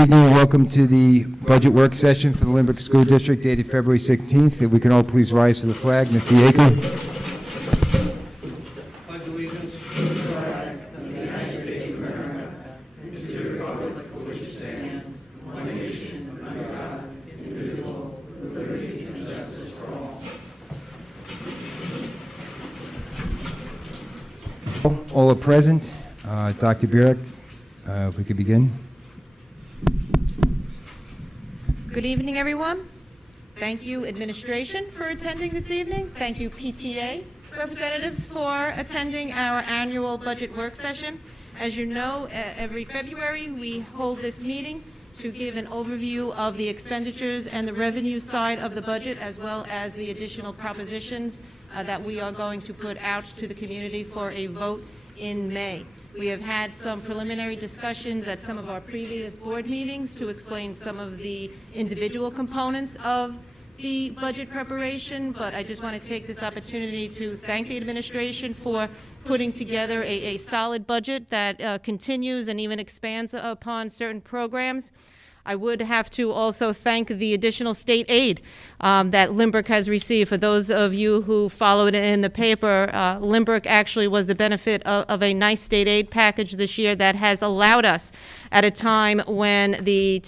evening and welcome to the budget work session for the Lynbrook School District dated February 16th. If we can all please rise to the flag. Mr. Yeager. Pledge allegiance to the flag of the United States of America and to the republic for which it stands, one nation, under God, indivisible, with liberty and justice for all. All are present. Dr. Burek, if we could begin. Good evening, everyone. Thank you, administration, for attending this evening. Thank you, PTA representatives, for attending our annual budget work session. As you know, every February we hold this meeting to give an overview of the expenditures and the revenue side of the budget, as well as the additional propositions that we are going to put out to the community for a vote in May. We have had some preliminary discussions at some of our previous board meetings to explain some of the individual components of the budget preparation, but I just want to take this opportunity to thank the administration for putting together a solid budget that continues and even expands upon certain programs. I would have to also thank the additional state aid that Lynbrook has received. For those of you who followed it in the paper, Lynbrook actually was the benefit of a nice state aid package this year that has allowed us, at a time when the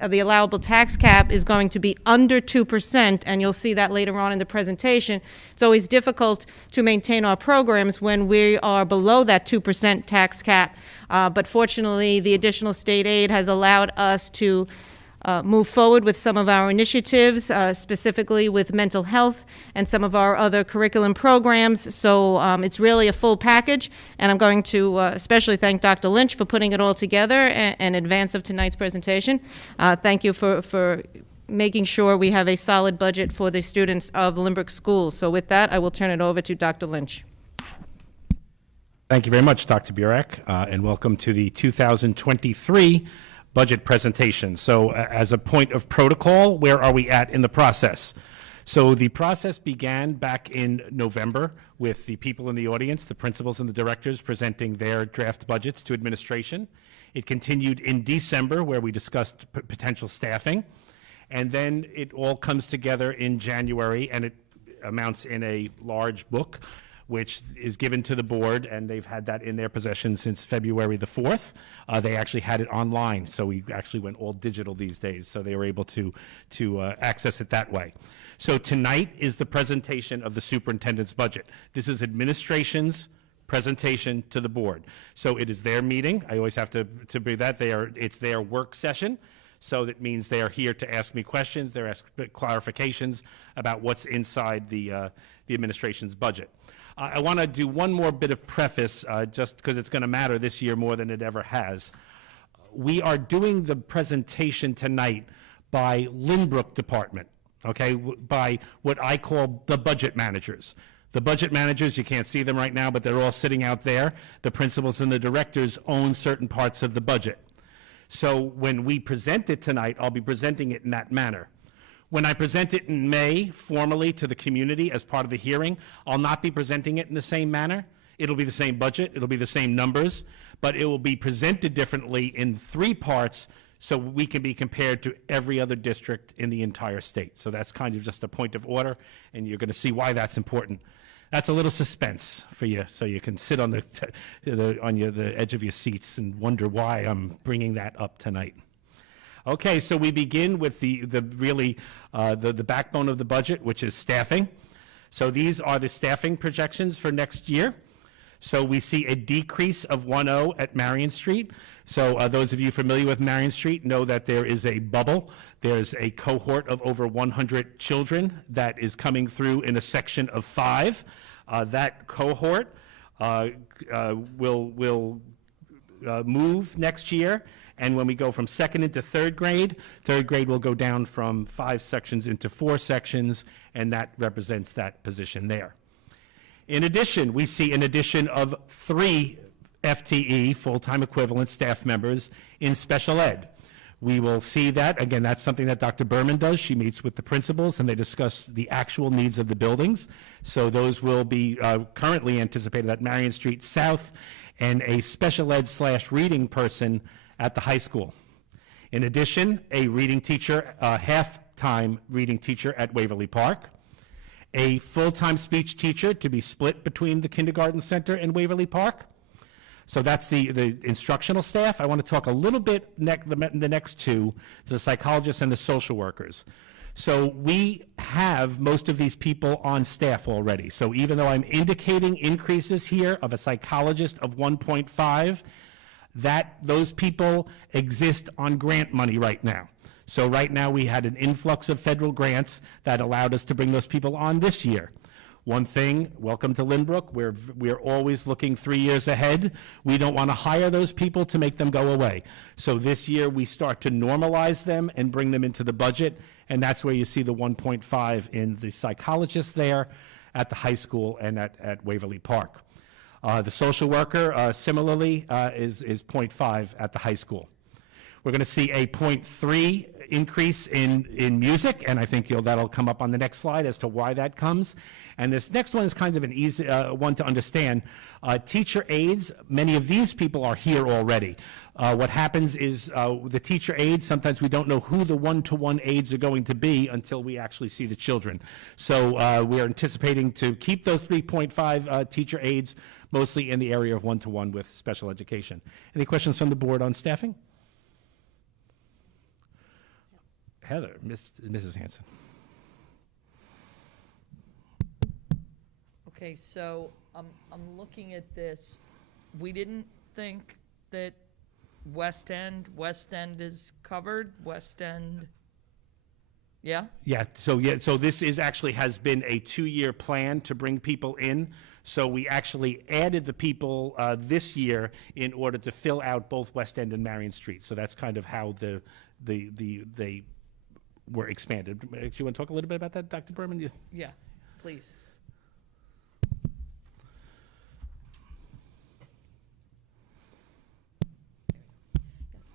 allowable tax cap is going to be under 2%, and you'll see that later on in the presentation. It's always difficult to maintain our programs when we are below that 2% tax cap. But fortunately, the additional state aid has allowed us to move forward with some of our initiatives, specifically with mental health and some of our other curriculum programs. So it's really a full package, and I'm going to especially thank Dr. Lynch for putting it all together in advance of tonight's presentation. Thank you for making sure we have a solid budget for the students of Lynbrook schools. So with that, I will turn it over to Dr. Lynch. Thank you very much, Dr. Burek, and welcome to the 2023 budget presentation. So as a point of protocol, where are we at in the process? So the process began back in November with the people in the audience, the principals and the directors, presenting their draft budgets to administration. It continued in December, where we discussed potential staffing. And then it all comes together in January, and it amounts in a large book, which is given to the board, and they've had that in their possession since February the 4th. They actually had it online, so we actually went all digital these days, so they were able to access it that way. So tonight is the presentation of the superintendent's budget. This is administration's presentation to the board. So it is their meeting. I always have to be that. It's their work session. So that means they are here to ask me questions, they're asking clarifications about what's inside the administration's budget. I want to do one more bit of preface, just because it's going to matter this year more than it ever has. We are doing the presentation tonight by Lynbrook department, okay, by what I call the budget managers. The budget managers, you can't see them right now, but they're all sitting out there. The principals and the directors own certain parts of the budget. So when we present it tonight, I'll be presenting it in that manner. When I present it in May formally to the community as part of the hearing, I'll not be presenting it in the same manner. It'll be the same budget, it'll be the same numbers, but it will be presented differently in 3 parts so we can be compared to every other district in the entire state. So that's kind of just a point of order, and you're going to see why that's important. That's a little suspense for you, so you can sit on the edge of your seats and wonder why I'm bringing that up tonight. Okay, so we begin with the backbone of the budget, which is staffing. So these are the staffing projections for next year. So we see a decrease of 1.0 at Marion Street. So those of you familiar with Marion Street know that there is a bubble. There's a cohort of over 100 children that is coming through in a section of 5. That cohort will move next year. And when we go from 2nd into 3rd grade will go down from 5 sections into 4 sections, and that represents that position there. In addition, we see an addition of 3 FTE, full-time equivalent staff members, in special ed. We will see that. Again, that's something that Dr. Berman does. She meets with the principals, and they discuss the actual needs of the buildings. So those will be currently anticipated at Marion Street South, and a special ed / reading person at the high school. In addition, a reading teacher, a half-time reading teacher at Waverly Park, a full-time speech teacher to be split between the kindergarten center and Waverly Park. So that's the instructional staff. I want to talk a little bit, the next two, the psychologists and the social workers. So we have most of these people on staff already. So even though I'm indicating increases here of a psychologist of 1.5, those people exist on grant money right now. So right now we had an influx of federal grants that allowed us to bring those people on this year. One thing, welcome to Lynbrook, we're always looking 3 years ahead. We don't want to hire those people to make them go away. So this year we start to normalize them and bring them into the budget, and that's where you see the 1.5 in the psychologists there at the high school and at Waverly Park. The social worker, similarly, is 0.5 at the high school. We're going to see a 0.3 increase in music, and I think that'll come up on the next slide as to why that comes. And this next one is kind of an easy one to understand. Teacher aides, many of these people are here already. What happens is the teacher aides, sometimes we don't know who the one-to-one aides are going to be until we actually see the children. So we are anticipating to keep those 3.5 teacher aides, mostly in the area of one-to-one with special education. Any questions from the board on staffing? Heather, Mrs. Hanson. Okay, so I'm looking at this. We didn't think that West End is covered, West End, yeah? Yeah, so this has been a 2-year plan to bring people in. So we actually added the people this year in order to fill out both West End and Marion Street. So that's kind of how they were expanded. Do you want to talk a little bit about that, Dr. Berman? Yeah, please.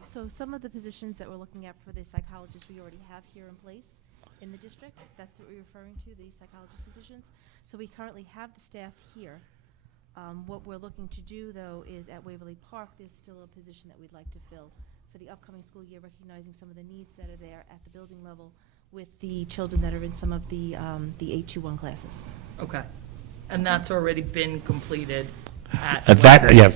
So some of the positions that we're looking at for the psychologists, we already have here in place in the district. That's what we're referring to, the psychologist positions. So we currently have the staff here. What we're looking to do, though, is at Waverly Park, there's still a position that we'd like to fill for the upcoming school year, recognizing some of the needs that are there at the building level with the children that are in some of the 821 classes. Okay. And that's already been completed at Yeah.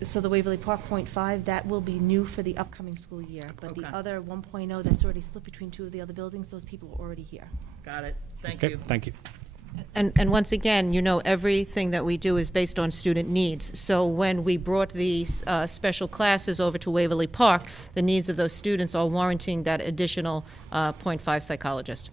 So the Waverly Park .5, that will be new for the upcoming school year. But the Okay. other 1.0 that's already split between two of the other buildings, those people are already here. Got it. Thank Okay, you. thank you. And once again, everything that we do is based on student needs. So when we brought these special classes over to Waverly Park, the needs of those students are warranting that additional .5 psychologist.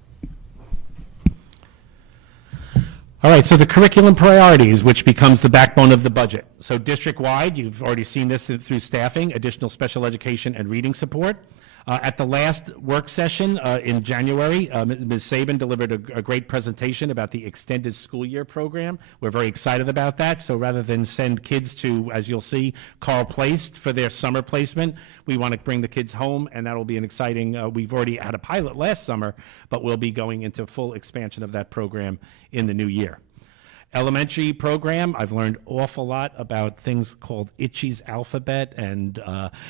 All right, so the curriculum priorities, which becomes the backbone of the budget. So district-wide, you've already seen this through staffing, additional special education and reading support. At the last work session in January, Ms. Saban delivered a great presentation about the extended school year program. We're very excited about that. So rather than send kids to, as you'll see, Carl Place for their summer placement, we want to bring the kids home, and that'll be an exciting, we've already had a pilot last summer, but we'll be going into full expansion of that program in the new year. Elementary program, I've learned awful lot about things called Itchy's Alphabet and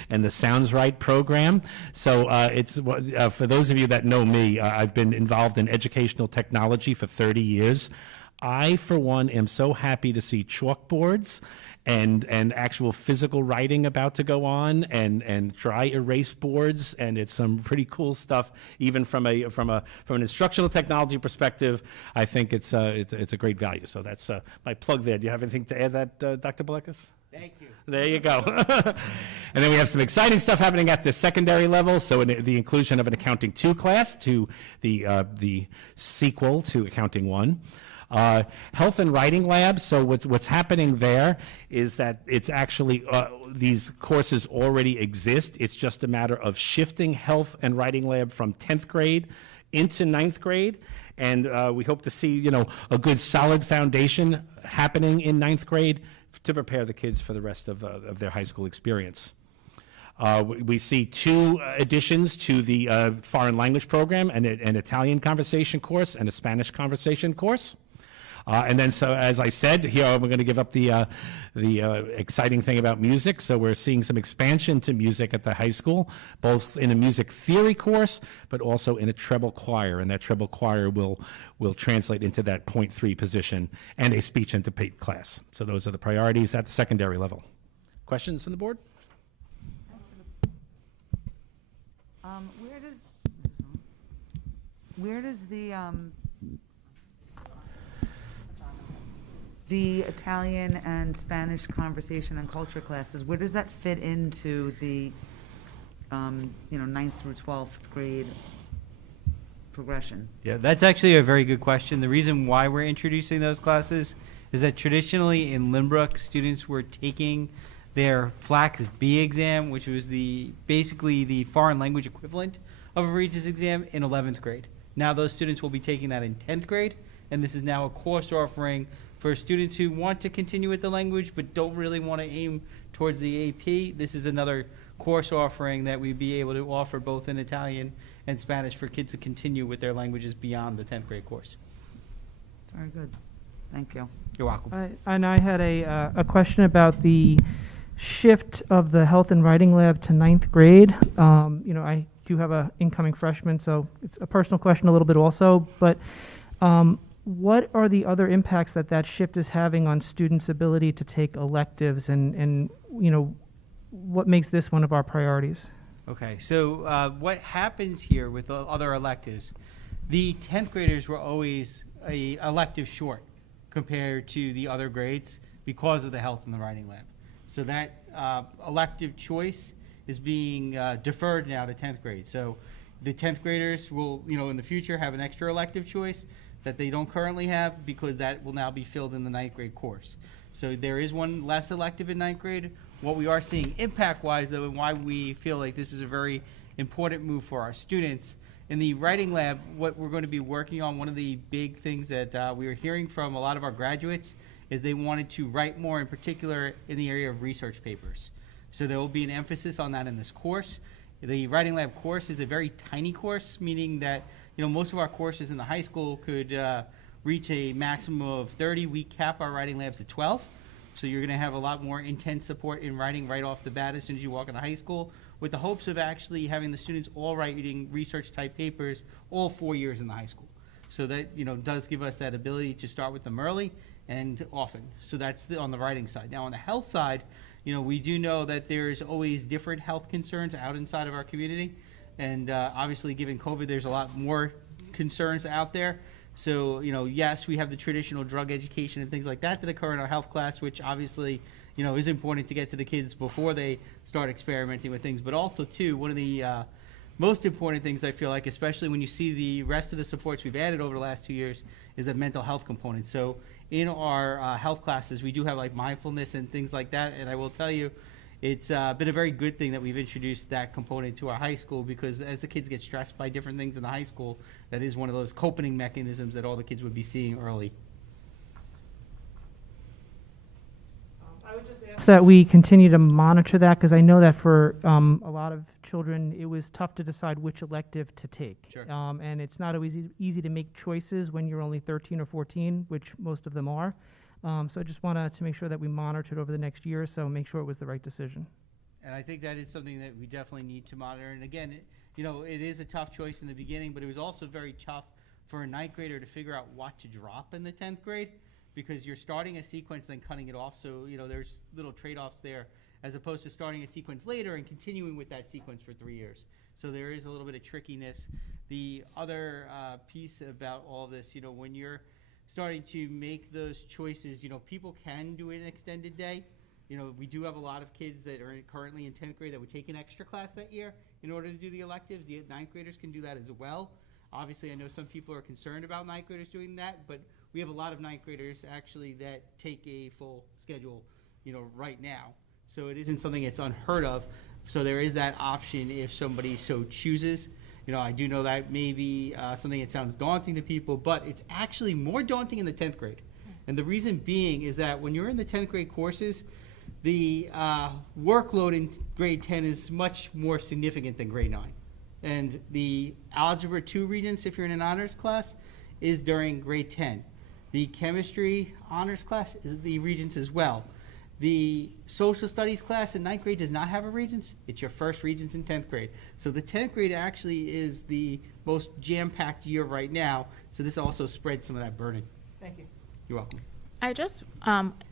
the Sounds Right program. So it's for those of you that know me, I've been involved in educational technology for 30 years. I, for one, am so happy to see chalkboards and actual physical writing about to go on and dry erase boards, and it's some pretty cool stuff. Even from an instructional technology perspective, I think it's a great value. So that's my plug there. Do you have anything to add that, Dr. Balekas? Thank you. There you go. And then we have some exciting stuff happening at the secondary level. So the inclusion of an Accounting 2 class to the sequel to Accounting 1. Health and writing labs, so what's happening there is that it's actually, these courses already exist. It's just a matter of shifting health and writing lab from 10th grade into 9th grade. And we hope to see, a good solid foundation happening in 9th grade to prepare the kids for the rest of their high school experience. We see 2 additions to the foreign language program, an Italian conversation course and a Spanish conversation course. And then, so as I said, here we're going to give up the exciting thing about music. So we're seeing some expansion to music at the high school, both in a music theory course, but also in a treble choir. And that treble choir will translate into that .3 position and a speech and debate class. So those are the priorities at the secondary level. Questions from the board? Where does the Italian and Spanish conversation and culture classes, where does that fit into the 9th through 12th grade progression? Yeah, that's actually a very good question. The reason why we're introducing those classes is that traditionally in Lynbrook, students were taking their FLACS B exam, which was basically the foreign language equivalent of a Regents exam, in 11th grade. Now those students will be taking that in 10th grade, and this is now a course offering for students who want to continue with the language but don't really want to aim towards the AP. This is another course offering that we'd be able to offer both in Italian and Spanish for kids to continue with their languages beyond the 10th grade course. Very good. Thank you. You're welcome. And I had a question about the shift of the health and writing lab to 9th grade. I do have an incoming freshman, so it's a personal question a little bit also, but what are the other impacts that shift is having on students' ability to take electives, and what makes this one of our priorities? Okay, so what happens here with the other electives, the 10th graders were always a elective short compared to the other grades because of the health and the writing lab. So that elective choice is being deferred now to 10th grade. So the 10th graders will, in the future have an extra elective choice that they don't currently have, because that will now be filled in the 9th grade course. So there is one less elective in 9th grade. What we are seeing impact-wise, though, and why we feel like this is a very important move for our students, in the writing lab, what we're going to be working on, one of the big things that we are hearing from a lot of our graduates is they wanted to write more, in particular in the area of research papers. So there will be an emphasis on that in this course. The writing lab course is a very tiny course, meaning that most of our courses in the high school could reach a maximum of 30. We cap our writing labs at 12. So you're going to have a lot more intense support in writing right off the bat as soon as you walk into high school, with the hopes of actually having the students all writing research type papers all 4 years in the high school. So that does give us that ability to start with them early and often. So that's on the writing side. Now on the health side, we do know that there's always different health concerns out inside of our community. And obviously, given COVID, there's a lot more concerns out there. So, yes, we have the traditional drug education and things like that occur in our health class, which obviously, is important to get to the kids before they start experimenting with things. But also, too, one of the most important things I feel like, especially when you see the rest of the supports we've added over the last 2 years, is a mental health component. So in our health classes, we do have like mindfulness and things like that. And I will tell you, it's been a very good thing that we've introduced that component to our high school, because as the kids get stressed by different things in the high school, that is one of those coping mechanisms that all the kids would be seeing early. I would just ask that we continue to monitor that, because I know that for a lot of children, it was tough to decide which elective to take. Sure. And it's not always easy to make choices when you're only 13 or 14, which most of them are. So I just wanted to make sure that we monitored over the next year or so, make sure it was the right decision. And I think that is something that we definitely need to monitor. And again, it is a tough choice in the beginning, but it was also very tough for a 9th grader to figure out what to drop in the 10th grade, because you're starting a sequence then cutting it off. So, there's little trade-offs there, as opposed to starting a sequence later and continuing with that sequence for 3 years. So there is a little bit of trickiness. The other piece about all this, when you're starting to make those choices, people can do an extended day. We do have a lot of kids that are currently in 10th grade that would take an extra class that year in order to do the electives. The 9th graders can do that as well. Obviously, I know some people are concerned about 9th graders doing that, but we have a lot of 9th graders actually that take a full schedule, right now. So it isn't something that's unheard of. So there is that option if somebody so chooses. I do know that may be something that sounds daunting to people, but it's actually more daunting in the 10th grade. And the reason being is that when you're in the 10th grade courses, the workload in grade 10 is much more significant than grade 9. And the Algebra 2 Regents, if you're in an honors class, is during grade 10. The chemistry honors class is the Regents as well. The social studies class in 9th grade does not have a Regents. It's your first Regents in 10th grade. So the 10th grade actually is the most jam-packed year right now. So this also spreads some of that burden. Thank you. You're welcome. I just,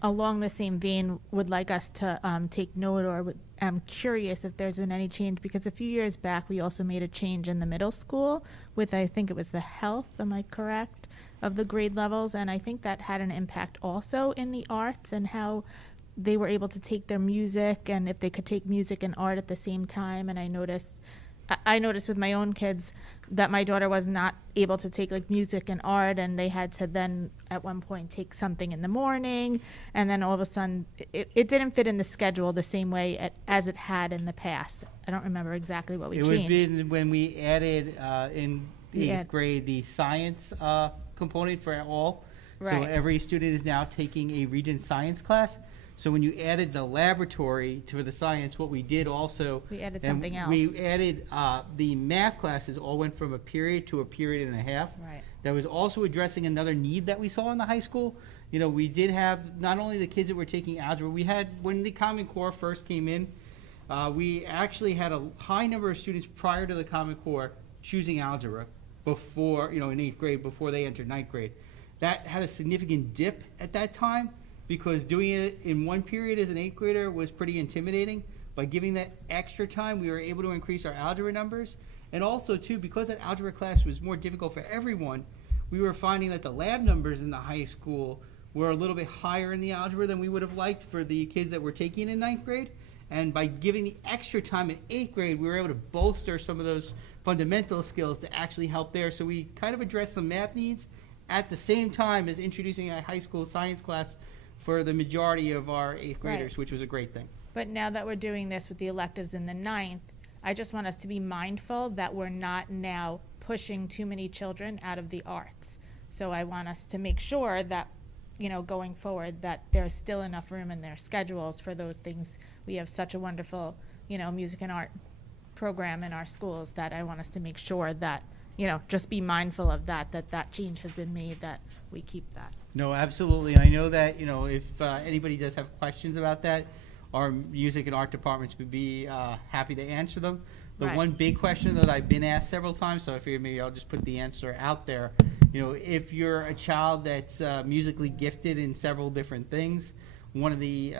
along the same vein, would like us to take note, or I'm curious if there's been any change, because a few years back, we also made a change in the middle school with, I think it was the health, am I correct, of the grade levels, and I think that had an impact also in the arts and how they were able to take their music, and if they could take music and art at the same time. And I noticed with my own kids that my daughter was not able to take like music and art, and they had to then at one point take something in the morning, and then all of a sudden it didn't fit in the schedule the same way as it had in the past. I don't remember exactly what we It changed. would be when we added in Yeah. 8th grade the science component for all. So Right. every student is now taking a Regent science class. So when you added the laboratory to the science, what we did also. We added and something else. We added the math classes all went from a period to a period and a half. Right. That was also addressing another need that we saw in the high school. You know, we did have not only the kids that were taking algebra, we had, when the Common Core first came in, we actually had a high number of students prior to the Common Core choosing algebra before, in 8th grade, before they entered 9th grade. That had a significant dip at that time because doing it in one period as an 8th grader was pretty intimidating. By giving that extra time, we were able to increase our algebra numbers. And also, too, because that algebra class was more difficult for everyone, we were finding that the lab numbers in the high school were a little bit higher in the algebra than we would have liked for the kids that were taking it in 9th grade. And by giving the extra time in 8th grade, we were able to bolster some of those fundamental skills to actually help there. So we kind of addressed some math needs at the same time as introducing a high school science class for the majority of our 8th graders, Right. which was a great thing. But now that we're doing this with the electives in the 9th, I just want us to be mindful that we're not now pushing too many children out of the arts. So I want us to make sure that, going forward, that there's still enough room in their schedules for those things. We have such a wonderful, music and art program in our schools that I want us to make sure that, just be mindful of that change has been made, that we keep that. No, absolutely. I know that, if anybody does have questions about that, our music and art departments would be happy to answer them. The Right. one big question that I've been asked several times, so I figured maybe I'll just put the answer out there. If you're a child that's musically gifted in several different things, one of the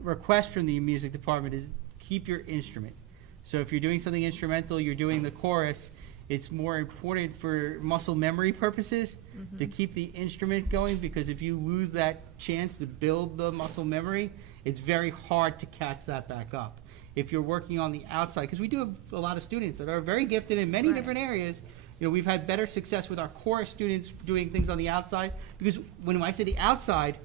requests from the music department is keep your instrument. So if you're doing something instrumental, you're doing the chorus, it's more important for muscle memory purposes to keep the instrument going, because if you lose that chance to build the muscle memory, it's very hard to catch that back up. If you're working on the outside, because we do have a lot of students that are very gifted in many Right. different areas, we've had better success with our chorus students doing things on the outside, because when I say the outside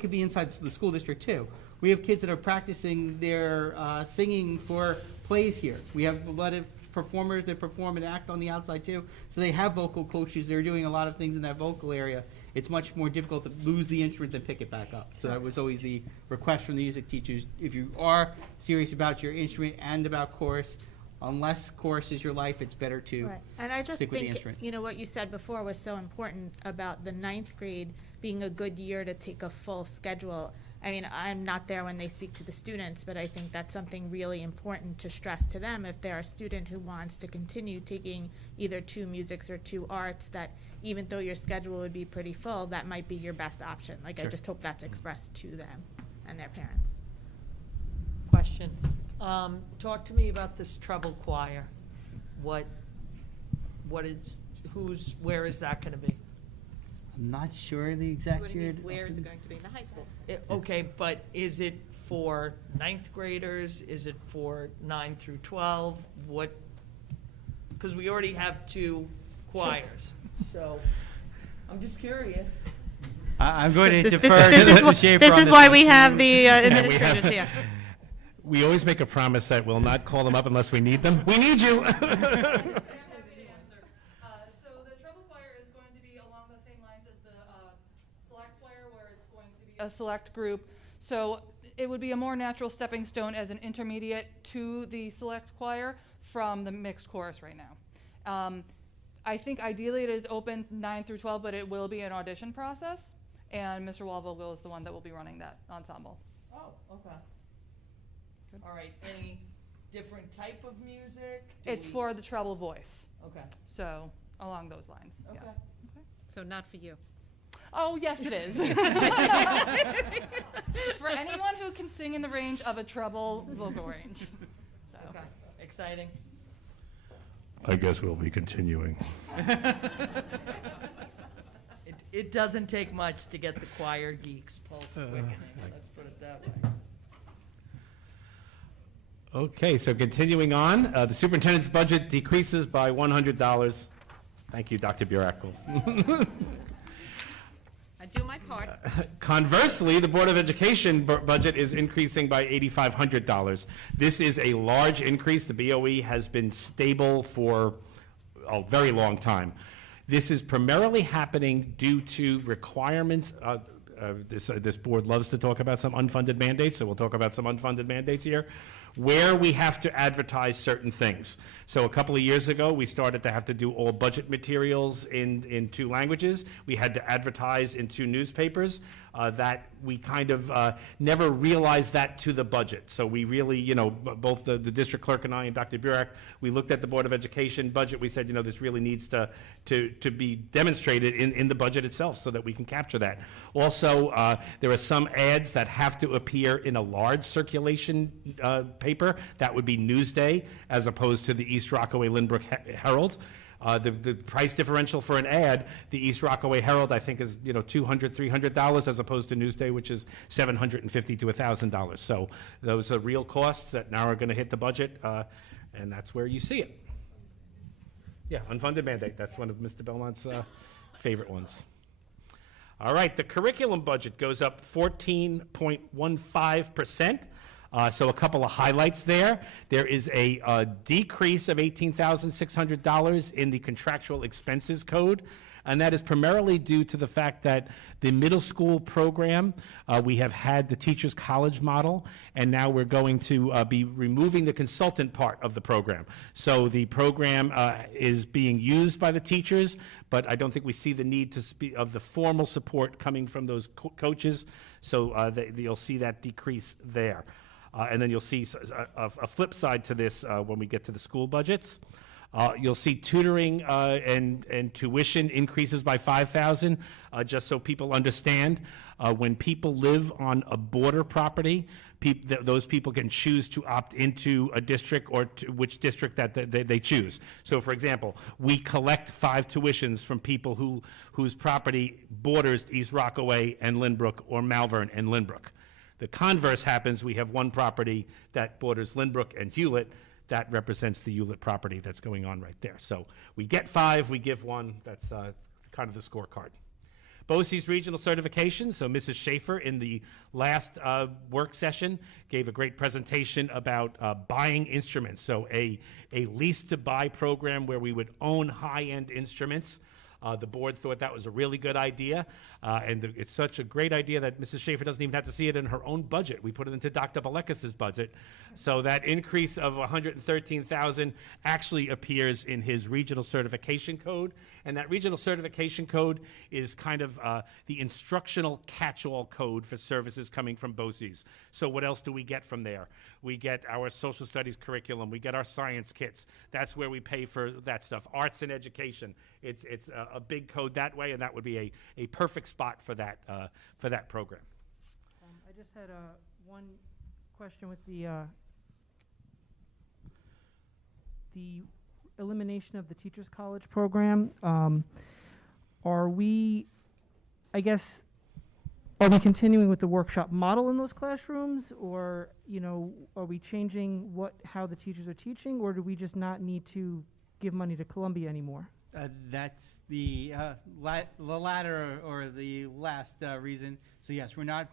could be inside the school district too. We have kids that are practicing their singing for plays here. We have a lot of performers that perform and act on the outside too. So they have vocal coaches. They're doing a lot of things in that vocal area. It's much more difficult to lose the instrument than pick it back up. So that was always the request from the music teachers. If you are serious about your instrument and about chorus, unless chorus is your life, it's better to Right. And I just stick with the think, instrument. what you said before was so important about the 9th grade being a good year to take a full schedule. I mean, I'm not there when they speak to the students, but I think that's something really important to stress to them. If they're a student who wants to continue taking either 2 musics or 2 arts, that even though your schedule would be pretty full, that might be your best option. Like, I Sure. just hope that's expressed to them and their parents. Question. Talk to me about this treble choir. Where is that gonna be? I'm not sure the exact year. Where is it going to be? In the high school? Okay, but is it for 9th graders? Is it for 9 through 12? Because we already have 2 choirs, so I'm just curious. I'm going to This defer to Mrs. Schaefer on is why we have the administrators here. We always make a promise that we'll not call them up unless we need them. We need you. So the treble choir is going to be along the same lines as the select choir, where it's going to be a select group. So it would be a more natural stepping stone as an intermediate to the select choir from the mixed chorus right now. I think ideally it is open 9 through 12, but it will be an audition process, and Mr. Walvogel is the one that will be running that ensemble. Oh, okay. All right, any different type of music? It's for the treble voice, Okay, so along those lines. okay. Yeah. So not for you. Oh, yes, it is. It's for anyone who can sing in the range of a treble vocal range. So. Okay, exciting. I guess we'll be continuing. It doesn't take much to get the choir geeks pulse quickening, let's put it that way. Okay, so continuing on, the superintendent's budget decreases by $100. Thank you, Dr. Burek. I do my part. Conversely, the Board of Education budget is increasing by $8,500. This is a large increase. The BOE has been stable for a very long time. This is primarily happening due to requirements. This board loves to talk about some unfunded mandates, so we'll talk about some unfunded mandates here, where we have to advertise certain things. So a couple of years ago, we started to have to do all budget materials in 2 languages. We had to advertise in 2 newspapers. That we kind of never realized that to the budget. So we really, both the district clerk and I and Dr. Burek, we looked at the Board of Education budget. We said, this really needs to be demonstrated in the budget itself so that we can capture that. Also, there are some ads that have to appear in a large circulation paper. That would be Newsday, as opposed to the East Rockaway Lynbrook Herald. The price differential for an ad, the East Rockaway Herald, I think is, $200, $300, as opposed to Newsday, which is $750 to $1,000. So those are real costs that now are going to hit the budget, and that's where you see it. Yeah, unfunded mandate. That's one of Mr. Belmont's favorite ones. All right, the curriculum budget goes up 14.15%. So a couple of highlights there. There is a decrease of $18,600 in the contractual expenses code, and that is primarily due to the fact that the middle school program, we have had the teachers' college model, and now we're going to be removing the consultant part of the program. So the program is being used by the teachers, but I don't think we see the need of the formal support coming from those coaches, so you'll see that decrease there. And then you'll see a flip side to this when we get to the school budgets. You'll see tutoring and tuition increases by $5,000, just so people understand. When people live on a border property, those people can choose to opt into a district or to which district that they choose. So, for example, we collect 5 tuitions from people whose property borders East Rockaway and Lynbrook, or Malvern and Lynbrook. The converse happens. We have one property that borders Lynbrook and Hewlett. That represents the Hewlett property that's going on right there. So we get 5, we give 1. That's kind of the scorecard. BOCES regional certification. So Mrs. Schaefer in the last work session gave a great presentation about buying instruments. So a lease to buy program where we would own high-end instruments. The board thought that was a really good idea, and it's such a great idea that Mrs. Schaefer doesn't even have to see it in her own budget. We put it into Dr. Balekis' budget. So that increase of $113,000 actually appears in his regional certification code, and that regional certification code is kind of the instructional catch-all code for services coming from BOCES. So what else do we get from there? We get our social studies curriculum. We get our science kits. That's where we pay for that stuff. Arts and education. It's a big code that way, and that would be a perfect spot for that program. I just had one question with the elimination of the Teachers College program. Are we continuing with the workshop model in those classrooms, or are we changing how the teachers are teaching, or do we just not need to give money to Columbia anymore? That's the latter or the last reason. So yes, we're not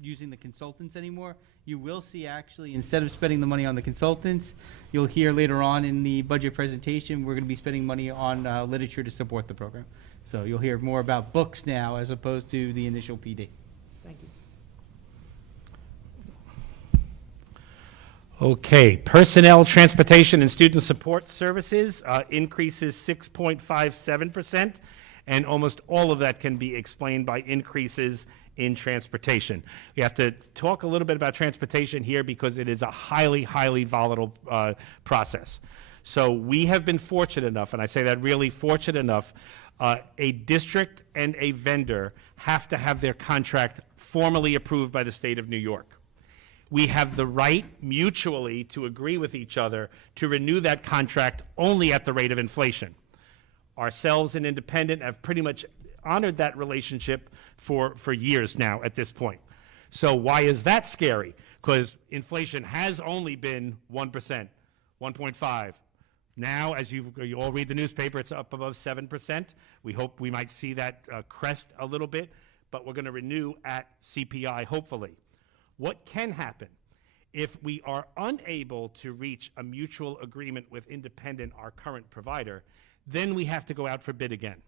using the consultants anymore. You will see, actually, instead of spending the money on the consultants, you'll hear later on in the budget presentation, we're going to be spending money on literature to support the program. So you'll hear more about books now as opposed to the initial PD. Thank you. Okay, personnel, transportation, and student support services increases 6.57%, and almost all of that can be explained by increases in transportation. We have to talk a little bit about transportation here because it is a highly, highly volatile process. So we have been fortunate enough, and I say that really fortunate enough, a district and a vendor have to have their contract formally approved by the state of New York. We have the right mutually to agree with each other to renew that contract only at the rate of inflation. Ourselves and Independent have pretty much honored that relationship for years now at this point. So why is that scary? Because inflation has only been 1%, 1.5. Now, as you all read the newspaper, it's up above 7%. We hope we might see that crest a little bit, but we're going to renew at CPI, hopefully. What can happen if we are unable to reach a mutual agreement with Independent, our current provider? Then we have to go out for bid again.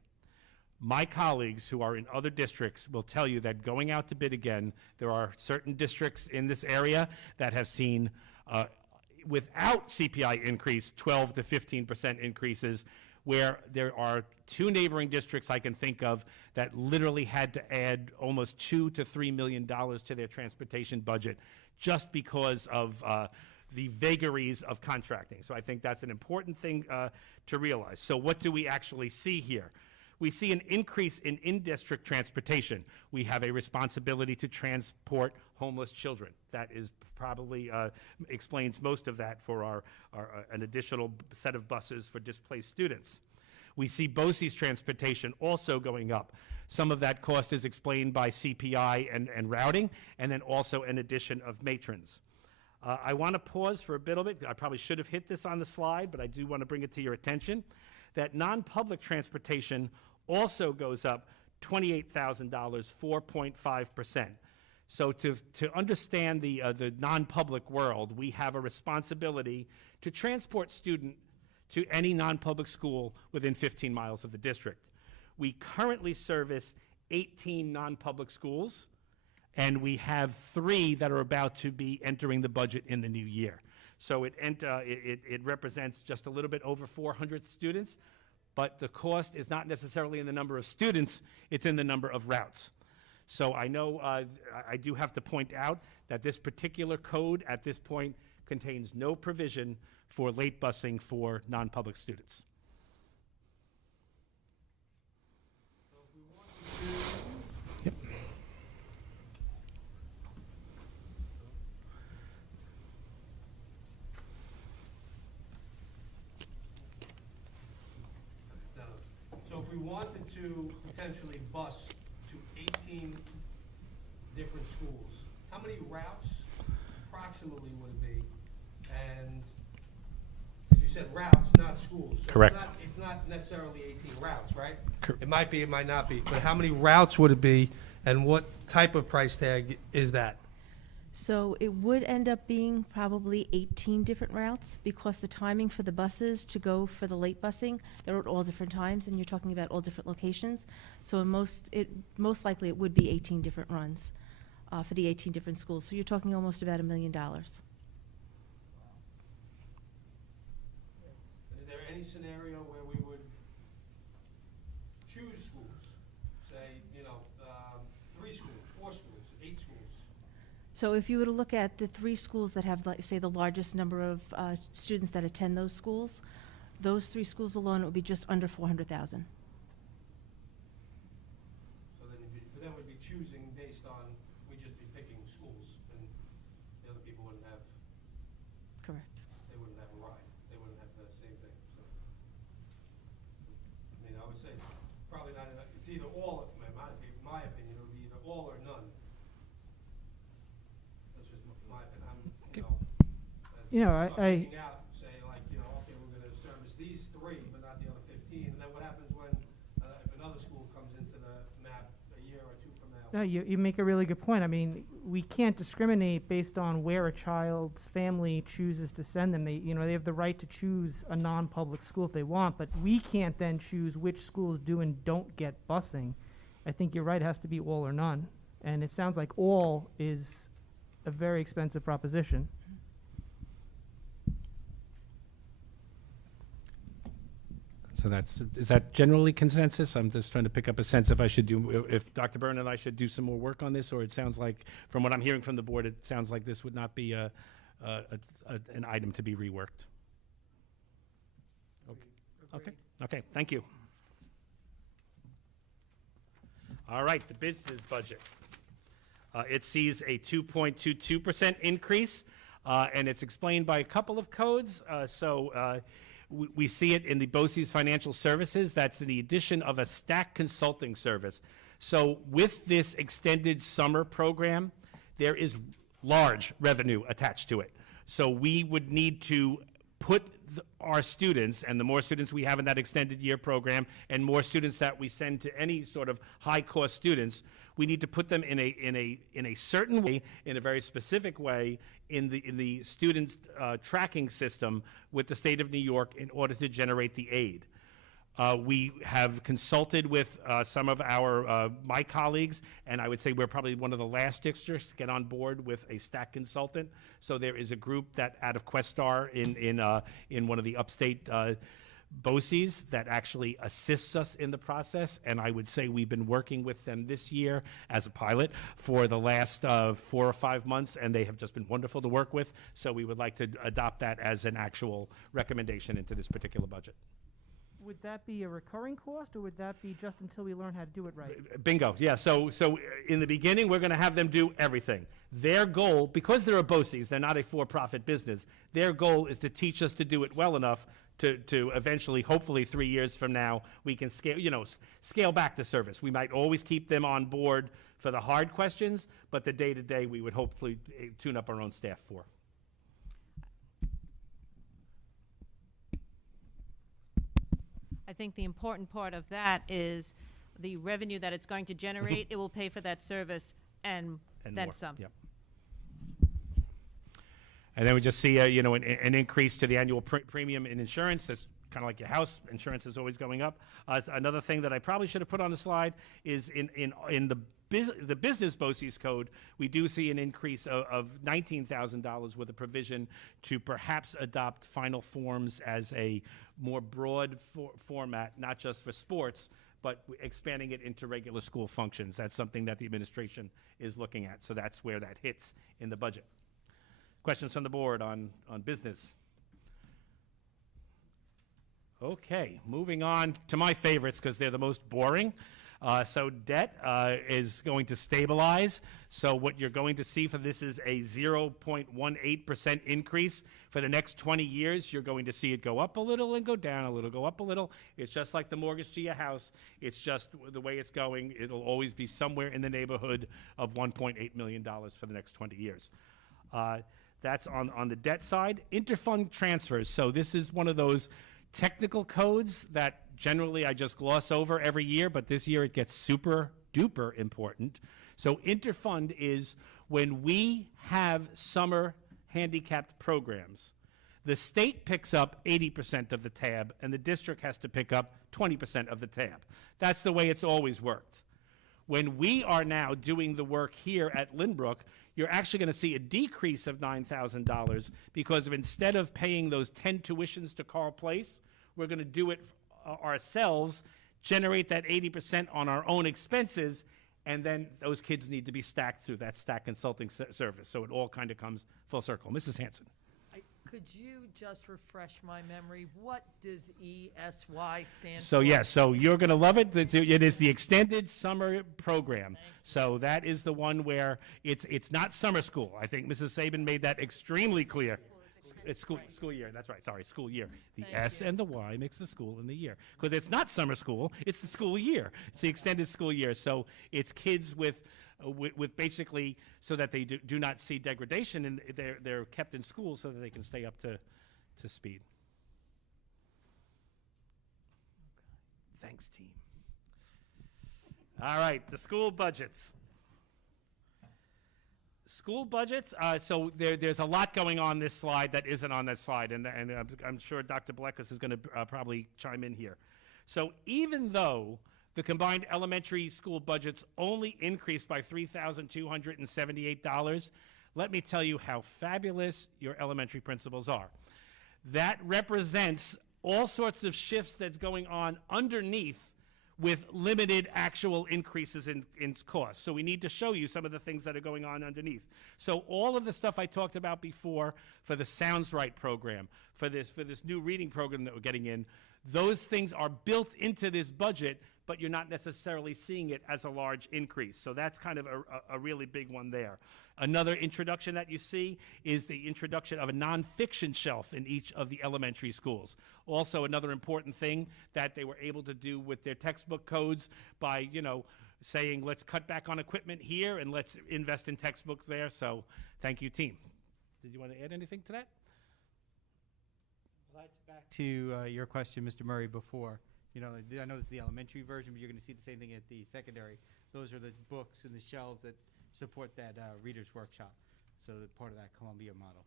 My colleagues who are in other districts will tell you that going out to bid again, there are certain districts in this area that have seen, without CPI increase, 12 to 15% increases, where there are two neighboring districts I can think of that literally had to add almost $2 to $3 million to their transportation budget just because of the vagaries of contracting. So I think that's an important thing to realize. So what do we actually see here? We see an increase in in-district transportation. We have a responsibility to transport homeless children. That is probably explains most of that for an additional set of buses for displaced students. We see BOCES transportation also going up. Some of that cost is explained by CPI and routing, and then also an addition of matrons. I want to pause for a bit of it. I probably should have hit this on the slide, but I do want to bring it to your attention that non-public transportation also goes up $28,000, 4.5%. So to understand the non-public world, we have a responsibility to transport students to any non-public school within 15 miles of the district. We currently service 18 non-public schools, and we have 3 that are about to be entering the budget in the new year. So it represents just a little bit over 400 students, but the cost is not necessarily in the number of students, it's in the number of routes. So I know I do have to point out that this particular code at this point contains no provision for late busing for non-public students. Yep. So if we wanted to potentially bus to 18 different schools, how many routes approximately would it be? And as you said, routes, not schools. So Correct. It's not necessarily 18 routes, right? Cor- It might be, it might not be. But how many routes would it be, and what type of price tag is that? So it would end up being probably 18 different routes because the timing for the buses to go for the late busing, they're at all different times, and you're talking about all different locations. So most likely it would be 18 different runs for the 18 different schools. So you're talking almost about $1 million. Is there any scenario where we would choose schools? Say, 3 schools, 4 schools, 8 schools? So if you were to look at the 3 schools that have, like, say, the largest number of students that attend those 3 schools alone, it would be just under 400,000. So then we'd be choosing based on, we'd just be picking schools, and the other people wouldn't have, Correct. they wouldn't have a ride. They wouldn't have the same thing, so. I mean, I would say probably not, it's either all, in my opinion, it would be either all or none. That's just my opinion. Start picking out, say, like, okay, we're gonna service these 3, but not the other 15, and then what happens when, if another school comes into the map a year or 2 from now? No, you make a really good point. I mean, we can't discriminate based on where a child's family chooses to send them. They have the right to choose a non-public school if they want, but we can't then choose which schools do and don't get busing. I think you're right, it has to be all or none. And it sounds like all is a very expensive proposition. So is that generally consensus? I'm just trying to pick up a sense if Dr. Byrne and I should do some more work on this, or it sounds like, from what I'm hearing from the board, it sounds like this would not be an item to be reworked. Okay, thank you. All right, the business budget. It sees a 2.22% increase, and it's explained by a couple of codes. We see it in the BOCES Financial Services. That's the addition of a stack consulting service. So with this extended summer program, there is large revenue attached to it. So we would need to put our students, and the more students we have in that extended year program, and more students that we send to any sort of high-cost students, we need to put them in a certain way, in a very specific way, in the student tracking system with the state of New York in order to generate the aid. We have consulted with some of my colleagues, and I would say we're probably one of the last districts to get on board with a stack consultant. So there is a group that out of Questar in one of the upstate BOCES that actually assists us in the process, and I would say we've been working with them this year as a pilot for the last 4 or 5 months, and they have just been wonderful to work with. So we would like to adopt that as an actual recommendation into this particular budget. Would that be a recurring cost, or would that be just until we learn how to do it right? Bingo, yeah. So in the beginning, we're going to have them do everything. Their goal, because they're a BOCES, they're not a for-profit business, their goal is to teach us to do it well enough to eventually, hopefully 3 years from now, we can scale back the service. We might always keep them on board for the hard questions, but the day-to-day, we would hopefully tune up our own staff for. I think the important part of that is the revenue that it's going to generate. It will pay for that service and then more. some. Yep. And then we just see an increase to the annual premium in insurance. That's kind of like your house. Insurance is always going up. Another thing that I probably should have put on the slide is in the business BOCES code, we do see an increase of $19,000 with a provision to perhaps adopt final forms as a more broad format, not just for sports, but expanding it into regular school functions. That's something that the administration is looking at. So that's where that hits in the budget. Questions from the board on business? Okay, moving on to my favorites because they're the most boring. So debt is going to stabilize. So what you're going to see for this is a 0.18% increase. For the next 20 years, you're going to see it go up a little and go down a little, go up a little. It's just like the mortgage to your house. It's just the way it's going. It'll always be somewhere in the neighborhood of $1.8 million for the next 20 years. That's on the debt side. Interfund transfers. So this is one of those technical codes that generally I just gloss over every year, but this year it gets super duper important. So interfund is when we have summer handicapped programs, the state picks up 80% of the tab and the district has to pick up 20% of the tab. That's the way it's always worked. When we are now doing the work here at Lynbrook, you're actually going to see a decrease of $9,000 because instead of paying those 10 tuitions to Carl Place, we're going to do it ourselves, generate that 80% on our own expenses, and then those kids need to be stacked through that stack consulting service. So it all kind of comes full circle. Mrs. Hanson. Could you just refresh my memory? What does ESY stand for? So yes, so you're going to love it. It is the extended summer program. So that is the one where it's not summer school. I think Mrs. Saban made that extremely clear. It's school year. That's right. Sorry, school year. The S and the Y makes the school in the year. Because it's not summer school. It's the school year. It's the extended school year. So it's kids with basically so that they do not see degradation and they're kept in school so that they can stay up to speed. Thanks, team. All right, the school budgets. School budgets, so there's a lot going on this slide that isn't on that slide, and I'm sure Dr. Blekus is going to probably chime in here. So even though the combined elementary school budgets only increased by $3,278, let me tell you how fabulous your elementary principals are. That represents all sorts of shifts that's going on underneath with limited actual increases in costs. So we need to show you some of the things that are going on underneath. So all of the stuff I talked about before for the Sounds Right program, for this new reading program that we're getting in, those things are built into this budget, but you're not necessarily seeing it as a large increase. So that's kind of a really big one there. Another introduction that you see is the introduction of a nonfiction shelf in each of the elementary schools. Also, another important thing that they were able to do with their textbook codes by, saying, let's cut back on equipment here and let's invest in textbooks there. So thank you, team. Did you want to add anything to that? Well, that's back to your question, Mr. Murray, before. I know this is the elementary version, but you're going to see the same thing at the secondary. Those are the books and the shelves that support that Reader's Workshop, so that part of that Columbia model.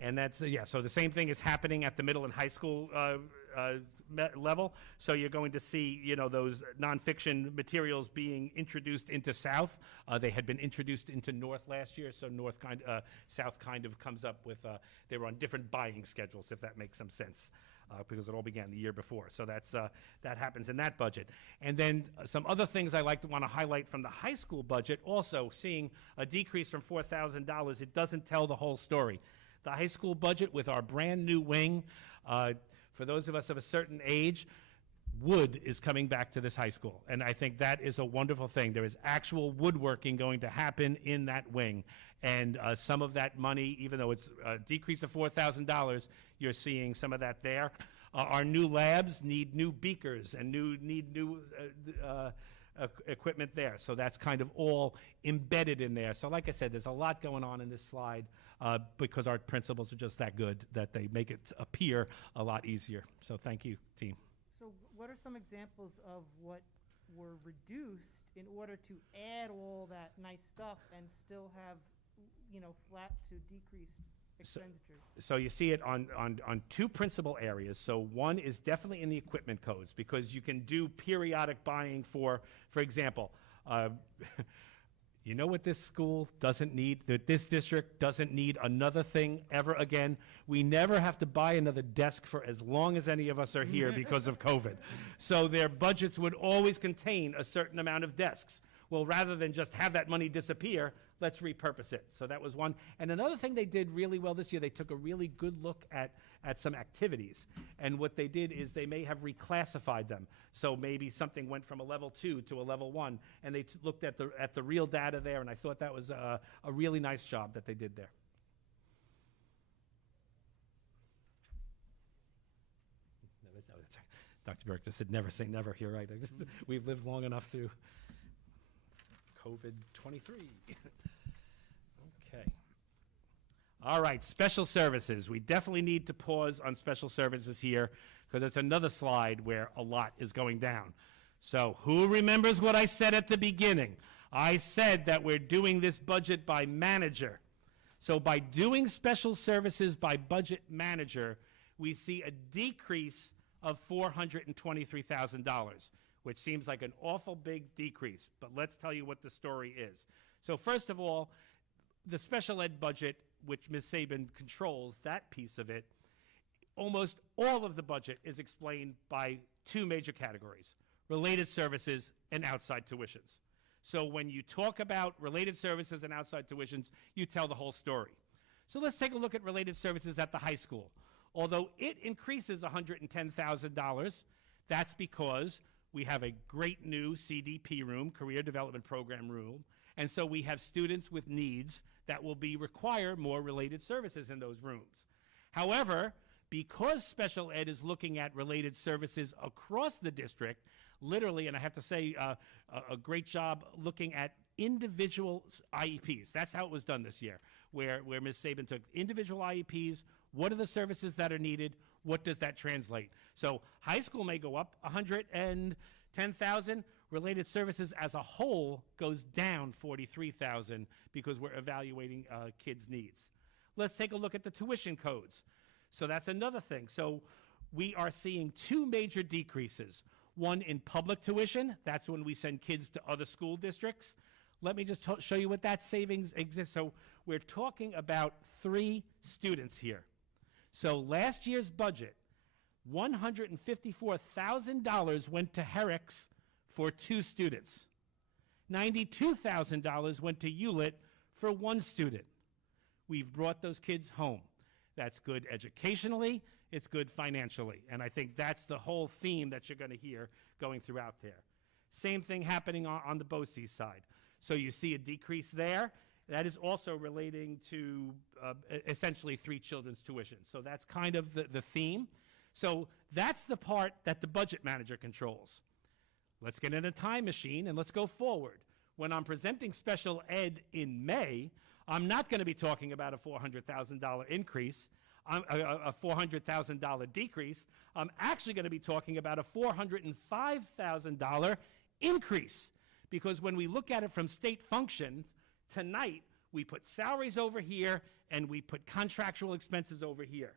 And that's, so the same thing is happening at the middle and high school level. So you're going to see, those nonfiction materials being introduced into South. They had been introduced into North last year, so South kind of comes up with, they were on different buying schedules, if that makes some sense, because it all began the year before. So that happens in that budget. And then some other things I want to highlight from the high school budget, also seeing a decrease from $4,000, it doesn't tell the whole story. The high school budget with our brand new wing, for those of us of a certain age, wood is coming back to this high school. And I think that is a wonderful thing. There is actual woodworking going to happen in that wing. And some of that money, even though it's a decrease of $4,000, you're seeing some of that there. Our new labs need new beakers and need new equipment there. So that's kind of all embedded in there. So like I said, there's a lot going on in this slide because our principles are just that good that they make it appear a lot easier. So thank you, team. So what are some examples of what were reduced in order to add all that nice stuff and still have, flat to decreased expenditures? So you see it on two principal areas. So one is definitely in the equipment codes, because you can do periodic buying for example, you know what this school doesn't need, that this district doesn't need another thing ever again? We never have to buy another desk for as long as any of us are here because of COVID. So their budgets would always contain a certain amount of desks. Well, rather than just have that money disappear, let's repurpose it. So that was one. And another thing they did really well this year, they took a really good look at some activities. And what they did is they may have reclassified them. So maybe something went from a level 2 to a level 1, and they looked at the real data there, and I thought that was a really nice job that they did there. Dr. Burke just said, never say never. You're right. We've lived long enough through COVID-23. Okay. All right, special services. We definitely need to pause on special services here because it's another slide where a lot is going down. So who remembers what I said at the beginning? I said that we're doing this budget by manager. So by doing special services by budget manager, we see a decrease of $423,000. Which seems like an awful big decrease, but let's tell you what the story is. So first of all, the special ed budget, which Ms. Sabin controls, that piece of it, almost all of the budget is explained by two major categories: related services and outside tuitions. So when you talk about related services and outside tuitions, you tell the whole story. So let's take a look at related services at the high school. Although it increases $110,000, that's because we have a great new CDP room, Career Development Program room, and so we have students with needs that will require more related services in those rooms. However, because special ed is looking at related services across the district, literally, and I have to say a great job looking at individual IEPs. That's how it was done this year, where Ms. Sabin took individual IEPs, what are the services that are needed, what does that translate? So high school may go up $110,000, related services as a whole goes down $43,000 because we're evaluating kids' needs. Let's take a look at the tuition codes. So that's another thing. So we are seeing two major decreases. One in public tuition, that's when we send kids to other school districts. Let me just show you what that savings exists. So we're talking about 3 students here. So last year's budget $154,000 went to Herrick's for 2 students. $92,000 went to Hewlett for 1 student. We've brought those kids home. That's good educationally, it's good financially, and I think that's the whole theme that you're going to hear going throughout there. Same thing happening on the BOCES side. So you see a decrease there. That is also relating to essentially 3 children's tuition. So that's kind of the theme. So that's the part that the budget manager controls. Let's get in a time machine and let's go forward. When I'm presenting special ed in May, I'm not going to be talking about a $400,000 increase, a $400,000 decrease. I'm actually going to be talking about a $405,000 increase. Because when we look at it from state functions, tonight we put salaries over here and we put contractual expenses over here.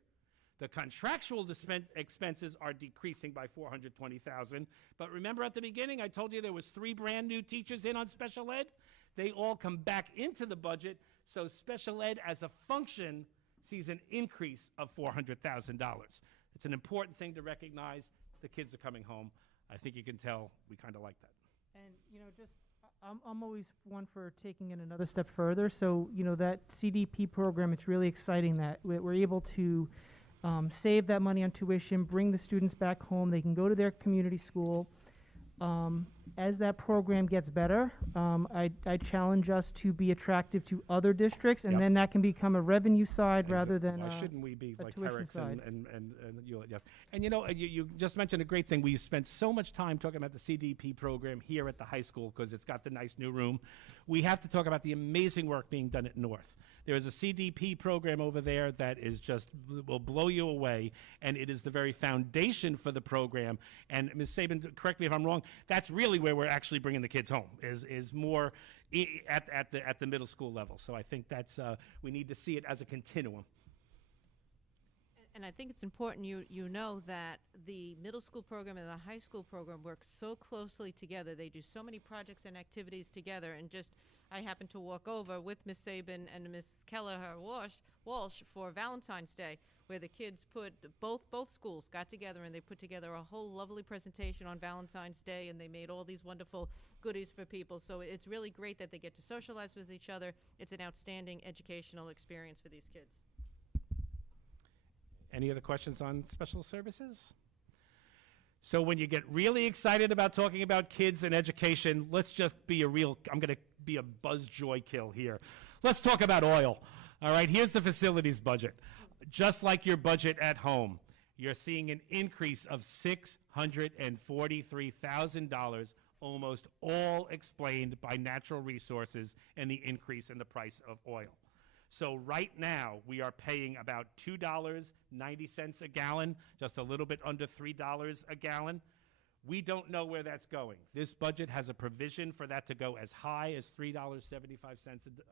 The contractual expenses are decreasing by $420,000. But remember at the beginning, I told you there was 3 brand new teachers in on special ed? They all come back into the budget, so special ed as a function sees an increase of $400,000. It's an important thing to recognize. The kids are coming home. I think you can tell we kind of like that. And, just, I'm always one for taking it another step further. So, that CDP program, it's really exciting that we're able to save that money on tuition, bring the students back home. They can go to their community school. As that program gets better, I challenge us to be attractive to other districts, and Yep. then that can become a revenue side rather than Why shouldn't we be a like tuition Herrick's side. and Hewlett? Yes. And you just mentioned a great thing. We spent so much time talking about the CDP program here at the high school because it's got the nice new room. We have to talk about the amazing work being done at North. There is a CDP program over there that is just will blow you away, and it is the very foundation for the program. And Ms. Saban, correct me if I'm wrong, that's really where we're actually bringing the kids home, is more at the middle school level. So I think that's we need to see it as a continuum. And I think it's important you know that the middle school program and the high school program work so closely together. They do so many projects and activities together. And I happened to walk over with Miss Saban and Miss Kelleher Walsh for Valentine's Day, where the kids both schools got together and they put together a whole lovely presentation on Valentine's Day, and they made all these wonderful goodies for people. So it's really great that they get to socialize with each other. It's an outstanding educational experience for these kids. Any other questions on special services? So when you get really excited about talking about kids and education, let's just be I'm going to be a buzz joy kill here. Let's talk about oil. All right, here's the facilities budget. Just like your budget at home, you're seeing an increase of $643,000, almost all explained by natural resources and the increase in the price of oil. So right now, we are paying about $2.90 a gallon, just a little bit under $3 a gallon. We don't know where that's going. This budget has a provision for that to go as high as $3.75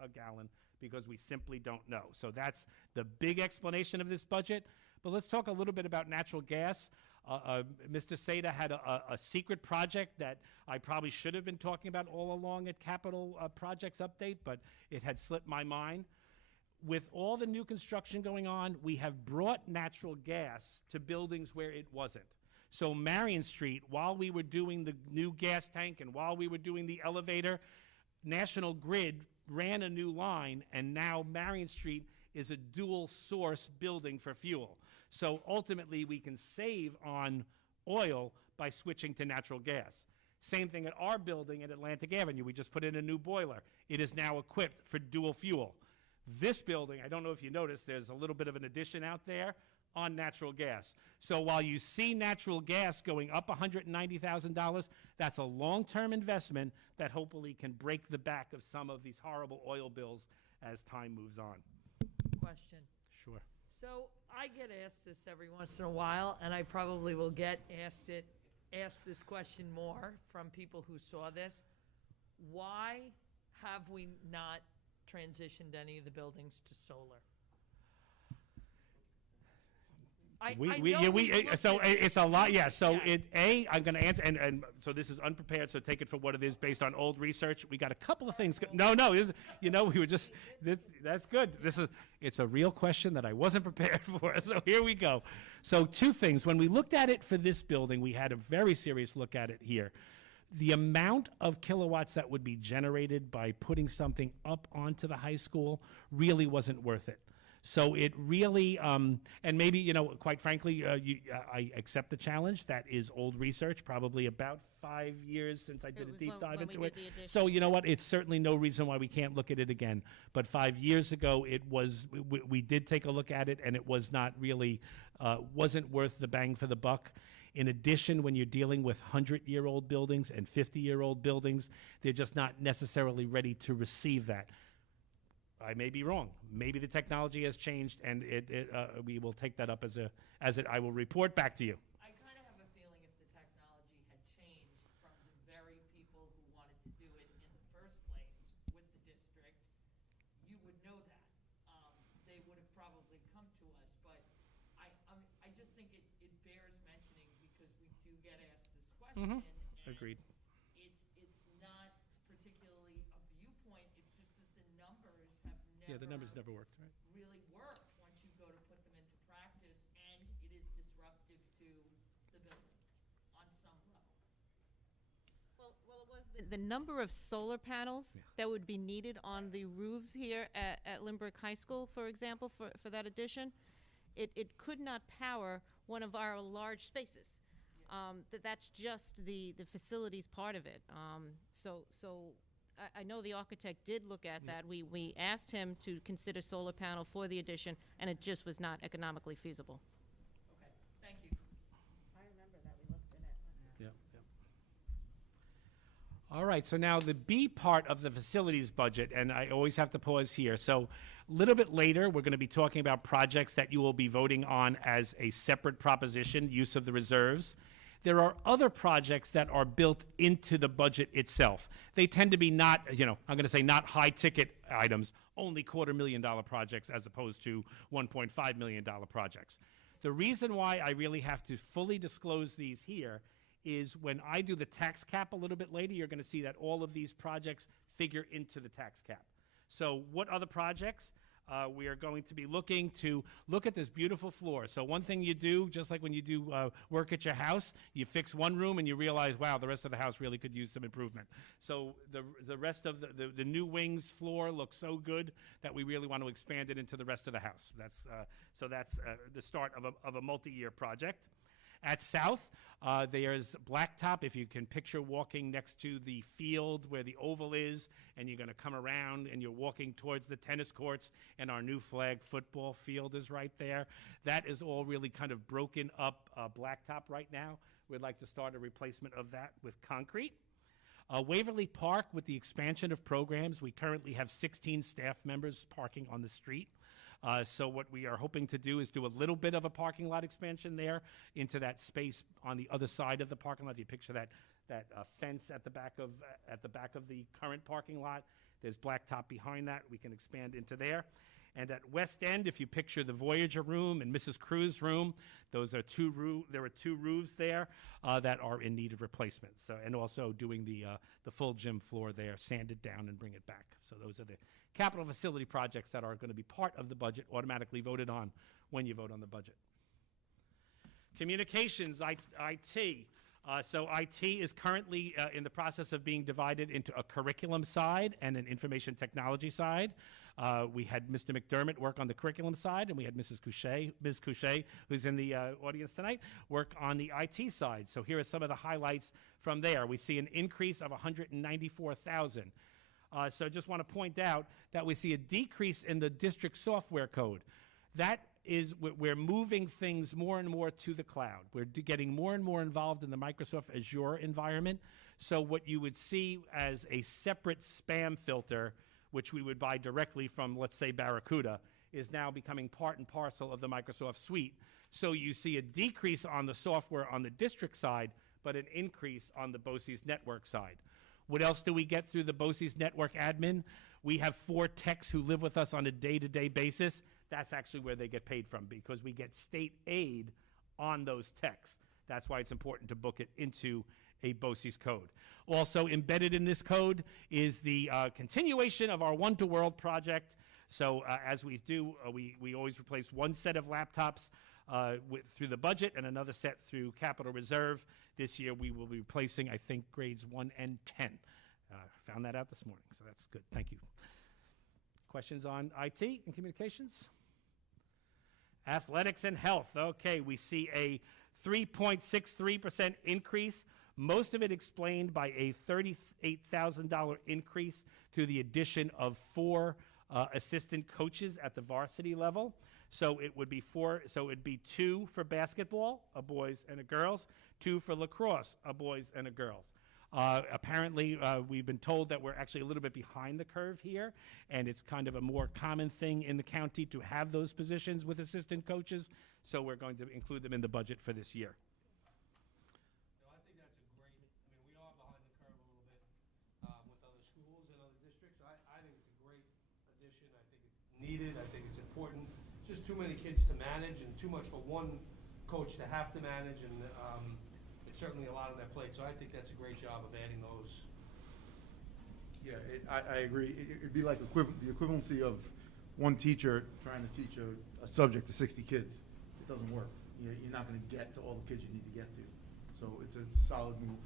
a gallon because we simply don't know. So that's the big explanation of this budget. But let's talk a little bit about natural gas. Mr. Seda had a secret project that I probably should have been talking about all along at Capital Projects Update, but it had slipped my mind. With all the new construction going on, we have brought natural gas to buildings where it wasn't. So Marion Street, while we were doing the new gas tank and while we were doing the elevator, National Grid ran a new line, and now Marion Street is a dual source building for fuel. So ultimately, we can save on oil by switching to natural gas. Same thing at our building at Atlantic Avenue. We just put in a new boiler. It is now equipped for dual fuel. This building, I don't know if you noticed, there's a little bit of an addition out there on natural gas. So while you see natural gas going up $190,000, that's a long-term investment that hopefully can break the back of some of these horrible oil bills as time moves on. Question. Sure. So I get asked this every once in a while, and I probably will get asked this question more from people who saw this. Why have we not transitioned any of the buildings to solar? I We, know yeah, we've looked so at it's a lot, yeah, so Yeah. I'm gonna answer, and so this is unprepared, so take it for what it is based on old research. We got a couple of things, no, we were just, that's good. It's a real question that I wasn't prepared for, so here we go. So two things, when we looked at it for this building, we had a very serious look at it here. The amount of kilowatts that would be generated by putting something up onto the high school really wasn't worth it. So it really, and maybe, quite frankly, I accept the challenge. That is old research, probably about 5 years since I did a was deep when dive we into did it. the addition. So you know what? It's certainly no reason why we can't look at it again. But 5 years ago, we did take a look at it, and it was not really, wasn't worth the bang for the buck. In addition, when you're dealing with 100-year-old buildings and 50-year-old buildings, they're just not necessarily ready to receive that. I may be wrong. Maybe the technology has changed, and we will take that up I will report back to you. I kind of have a feeling if the technology had changed from the very people who wanted to do it in the first place with the district, you would know that. They would have probably come to us, but I just think it bears mentioning because we do get asked this question. And Agreed. It's not particularly a viewpoint, it's just that the numbers have never. Yeah, the numbers never worked, right? Really worked once you go to put them into practice, and it is disruptive to the building on some level. Well, it was the number of solar panels that would be needed on the roofs here at Lynbrook High School, for example, for that addition. It could not power one of our large spaces. That's just the facilities part of it. So I know the architect did look at that. We asked him to consider solar panel for the addition, and it just was not economically feasible. Okay, thank you. I remember that we looked at it. Yep. All right, so now the B part of the facilities budget, and I always have to pause here. So a little bit later, we're going to be talking about projects that you will be voting on as a separate proposition, use of the reserves. There are other projects that are built into the budget itself. They tend to be not, I'm going to say not high-ticket items, only $250,000 projects as opposed to $1.5 million projects. The reason why I really have to fully disclose these here is when I do the tax cap a little bit later, you're going to see that all of these projects figure into the tax cap. So what other projects? We are going to be looking at this beautiful floor. So one thing you do, just like when you do work at your house, you fix one room and you realize, wow, the rest of the house really could use some improvement. So the rest of the new wings floor looks so good that we really want to expand it into the rest of the house. That's the start of a multi-year project. At South, there's blacktop. If you can picture walking next to the field where the oval is, and you're going to come around and you're walking towards the tennis courts, and our new flag football field is right there. That is all really kind of broken up blacktop right now. We'd like to start a replacement of that with concrete. Waverly Park, with the expansion of programs, we currently have 16 staff members parking on the street. So what we are hoping to do is do a little bit of a parking lot expansion there into that space on the other side of the parking lot. If you picture that fence at the back of the current parking lot, there's blacktop behind that. We can expand into there. And at West End, if you picture the Voyager room and Mrs. Cruz room, there are two roofs there that are in need of replacement. So, and also doing the full gym floor there, sand it down and bring it back. So those are the capital facility projects that are going to be part of the budget, automatically voted on when you vote on the budget. Communications, IT. So IT is currently in the process of being divided into a curriculum side and an information technology side. We had Mr. McDermott work on the curriculum side, and we had Ms. Couchet, who's in the audience tonight, work on the IT side. So here are some of the highlights from there. We see an increase of $194,000. So just want to point out that we see a decrease in the district software code. That is, we're moving things more and more to the cloud. We're getting more and more involved in the Microsoft Azure environment. So what you would see as a separate spam filter, which we would buy directly from, let's say, Barracuda, is now becoming part and parcel of the Microsoft suite. So you see a decrease on the software on the district side, but an increase on the BOCES network side. What else do we get through the BOCES network admin? We have 4 techs who live with us on a day-to-day basis. that's actually where they get paid from, because we get state aid on those techs. That's why it's important to book it into a BOCES code. Also embedded in this code is the continuation of our One to World project. So as we do, we always replace one set of laptops through the budget and another set through capital reserve. This year we will be replacing, I think, grades 1 and 10. Found that out this morning, so that's good. Thank you. Questions on IT and communications? Athletics and health. Okay, we see a 3.63% increase. Most of it explained by a $38,000 increase to the addition of 4 assistant coaches at the varsity level. So it would be 4. So it'd be 2 for basketball, a boys and a girls, 2 for lacrosse, a boys and a girls. Apparently, we've been told that we're actually a little bit behind the curve here, and it's kind of a more common thing in the county to have those positions with assistant coaches, so we're going to include them in the budget for this year. I think that's a great, we are behind the curve a little bit with other schools and other districts. I think it's a great addition. I think it's needed. I think it's important. Just too many kids to manage and too much for one coach to have to manage, and it's certainly a lot on their plate, so I think that's a great job of adding those. Yeah, I agree. It'd be like the equivalency of one teacher trying to teach a subject to 60 kids. It doesn't work. You're not going to get to all the kids you need to get to. So it's a solid move.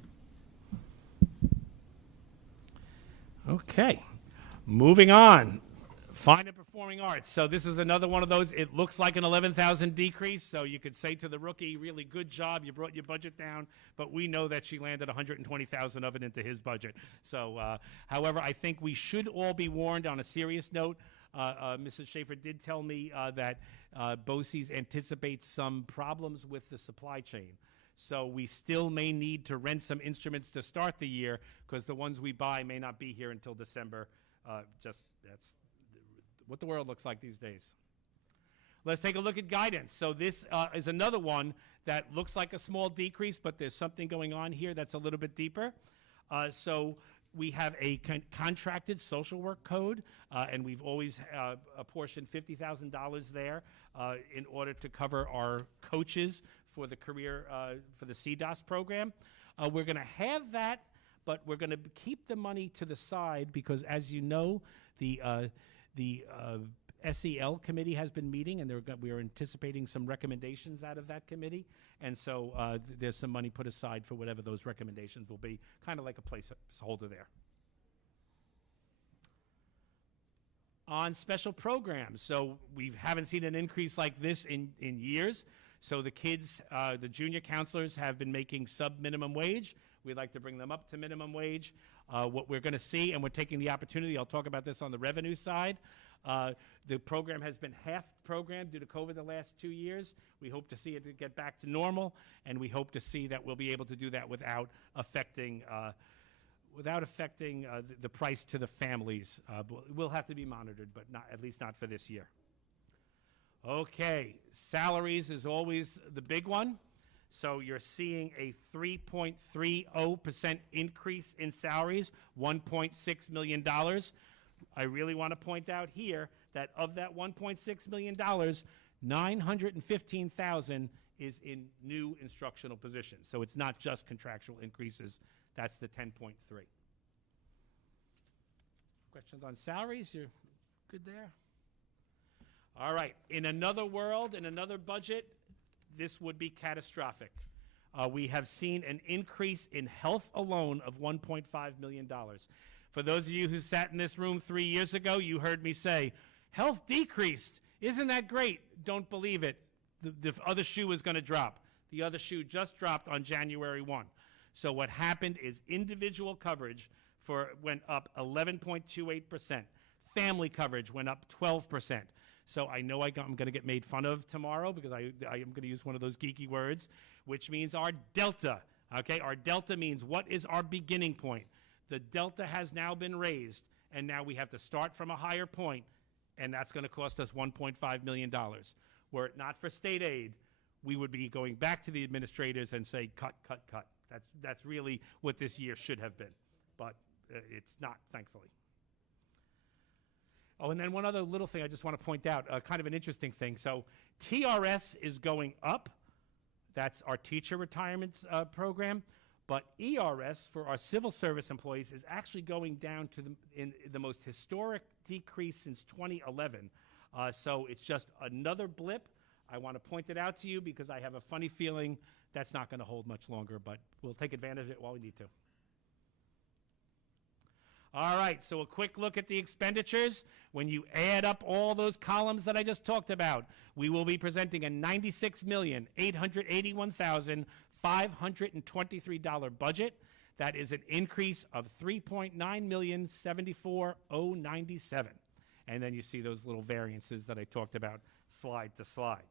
Okay, moving on. Fine and performing arts. So this is another one of those. It looks like an 11,000 decrease. So you could say to the rookie, really good job. You brought your budget down. But we know that she landed 120,000 of it into his budget. So, however, I think we should all be warned on a serious note. Mrs. Schaefer did tell me that BOCES anticipates some problems with the supply chain. So we still may need to rent some instruments to start the year, because the ones we buy may not be here until December. That's what the world looks like these days. Let's take a look at guidance. So this is another one that looks like a small decrease, but there's something going on here that's a little bit deeper. So we have a contracted social work code, and we've always apportioned $50,000 there in order to cover our coaches for the career, for the CDOS program. We're going to have that, but we're going to keep the money to the side because, as you know, the SEL committee has been meeting, and we are anticipating some recommendations out of that committee. And so there's some money put aside for whatever those recommendations will be, kind of like a placeholder there. On special programs, so we haven't seen an increase like this in years. So the kids, the junior counselors have been making sub-minimum wage. We'd like to bring them up to minimum wage. What we're going to see, and we're taking the opportunity, I'll talk about this on the revenue side. The program has been half programmed due to COVID the last 2 years. We hope to see it get back to normal, and we hope to see that we'll be able to do that without affecting the price to the families. We'll have to be monitored, but not, at least not for this year. Okay, salaries is always the big one. So you're seeing a 3.30% increase in salaries, $1.6 million. I really want to point out here that of that $1.6 million, $915,000 is in new instructional positions. So it's not just contractual increases. That's the 10.3. Questions on salaries? You're good there? All right. In another world, in another budget, this would be catastrophic. We have seen an increase in health alone of $1.5 million. For those of you who sat in this room 3 years ago, you heard me say, health decreased. Isn't that great? Don't believe it. The other shoe is going to drop. The other shoe just dropped on January 1. So what happened is individual coverage went up 11.28%. Family coverage went up 12%. So I know I'm going to get made fun of tomorrow because I am going to use one of those geeky words, which means our delta. Okay, our delta means what is our beginning point. The delta has now been raised, and now we have to start from a higher point, and that's going to cost us $1.5 million. Were it not for state aid, we would be going back to the administrators and say, cut, cut, cut. That's really what this year should have been, but it's not, thankfully. Oh, and then one other little thing I just want to point out, kind of an interesting thing. So TRS is going up. That's our teacher retirement program. But ERS for our civil service employees is actually going down to the most historic decrease since 2011. So it's just another blip. I want to point it out to you because I have a funny feeling that's not going to hold much longer, but we'll take advantage of it while we need to. All right, so a quick look at the expenditures. When you add up all those columns that I just talked about, we will be presenting a $96,881,523 budget. That is an increase of $3.9,074,097. And then you see those little variances that I talked about slide to slide.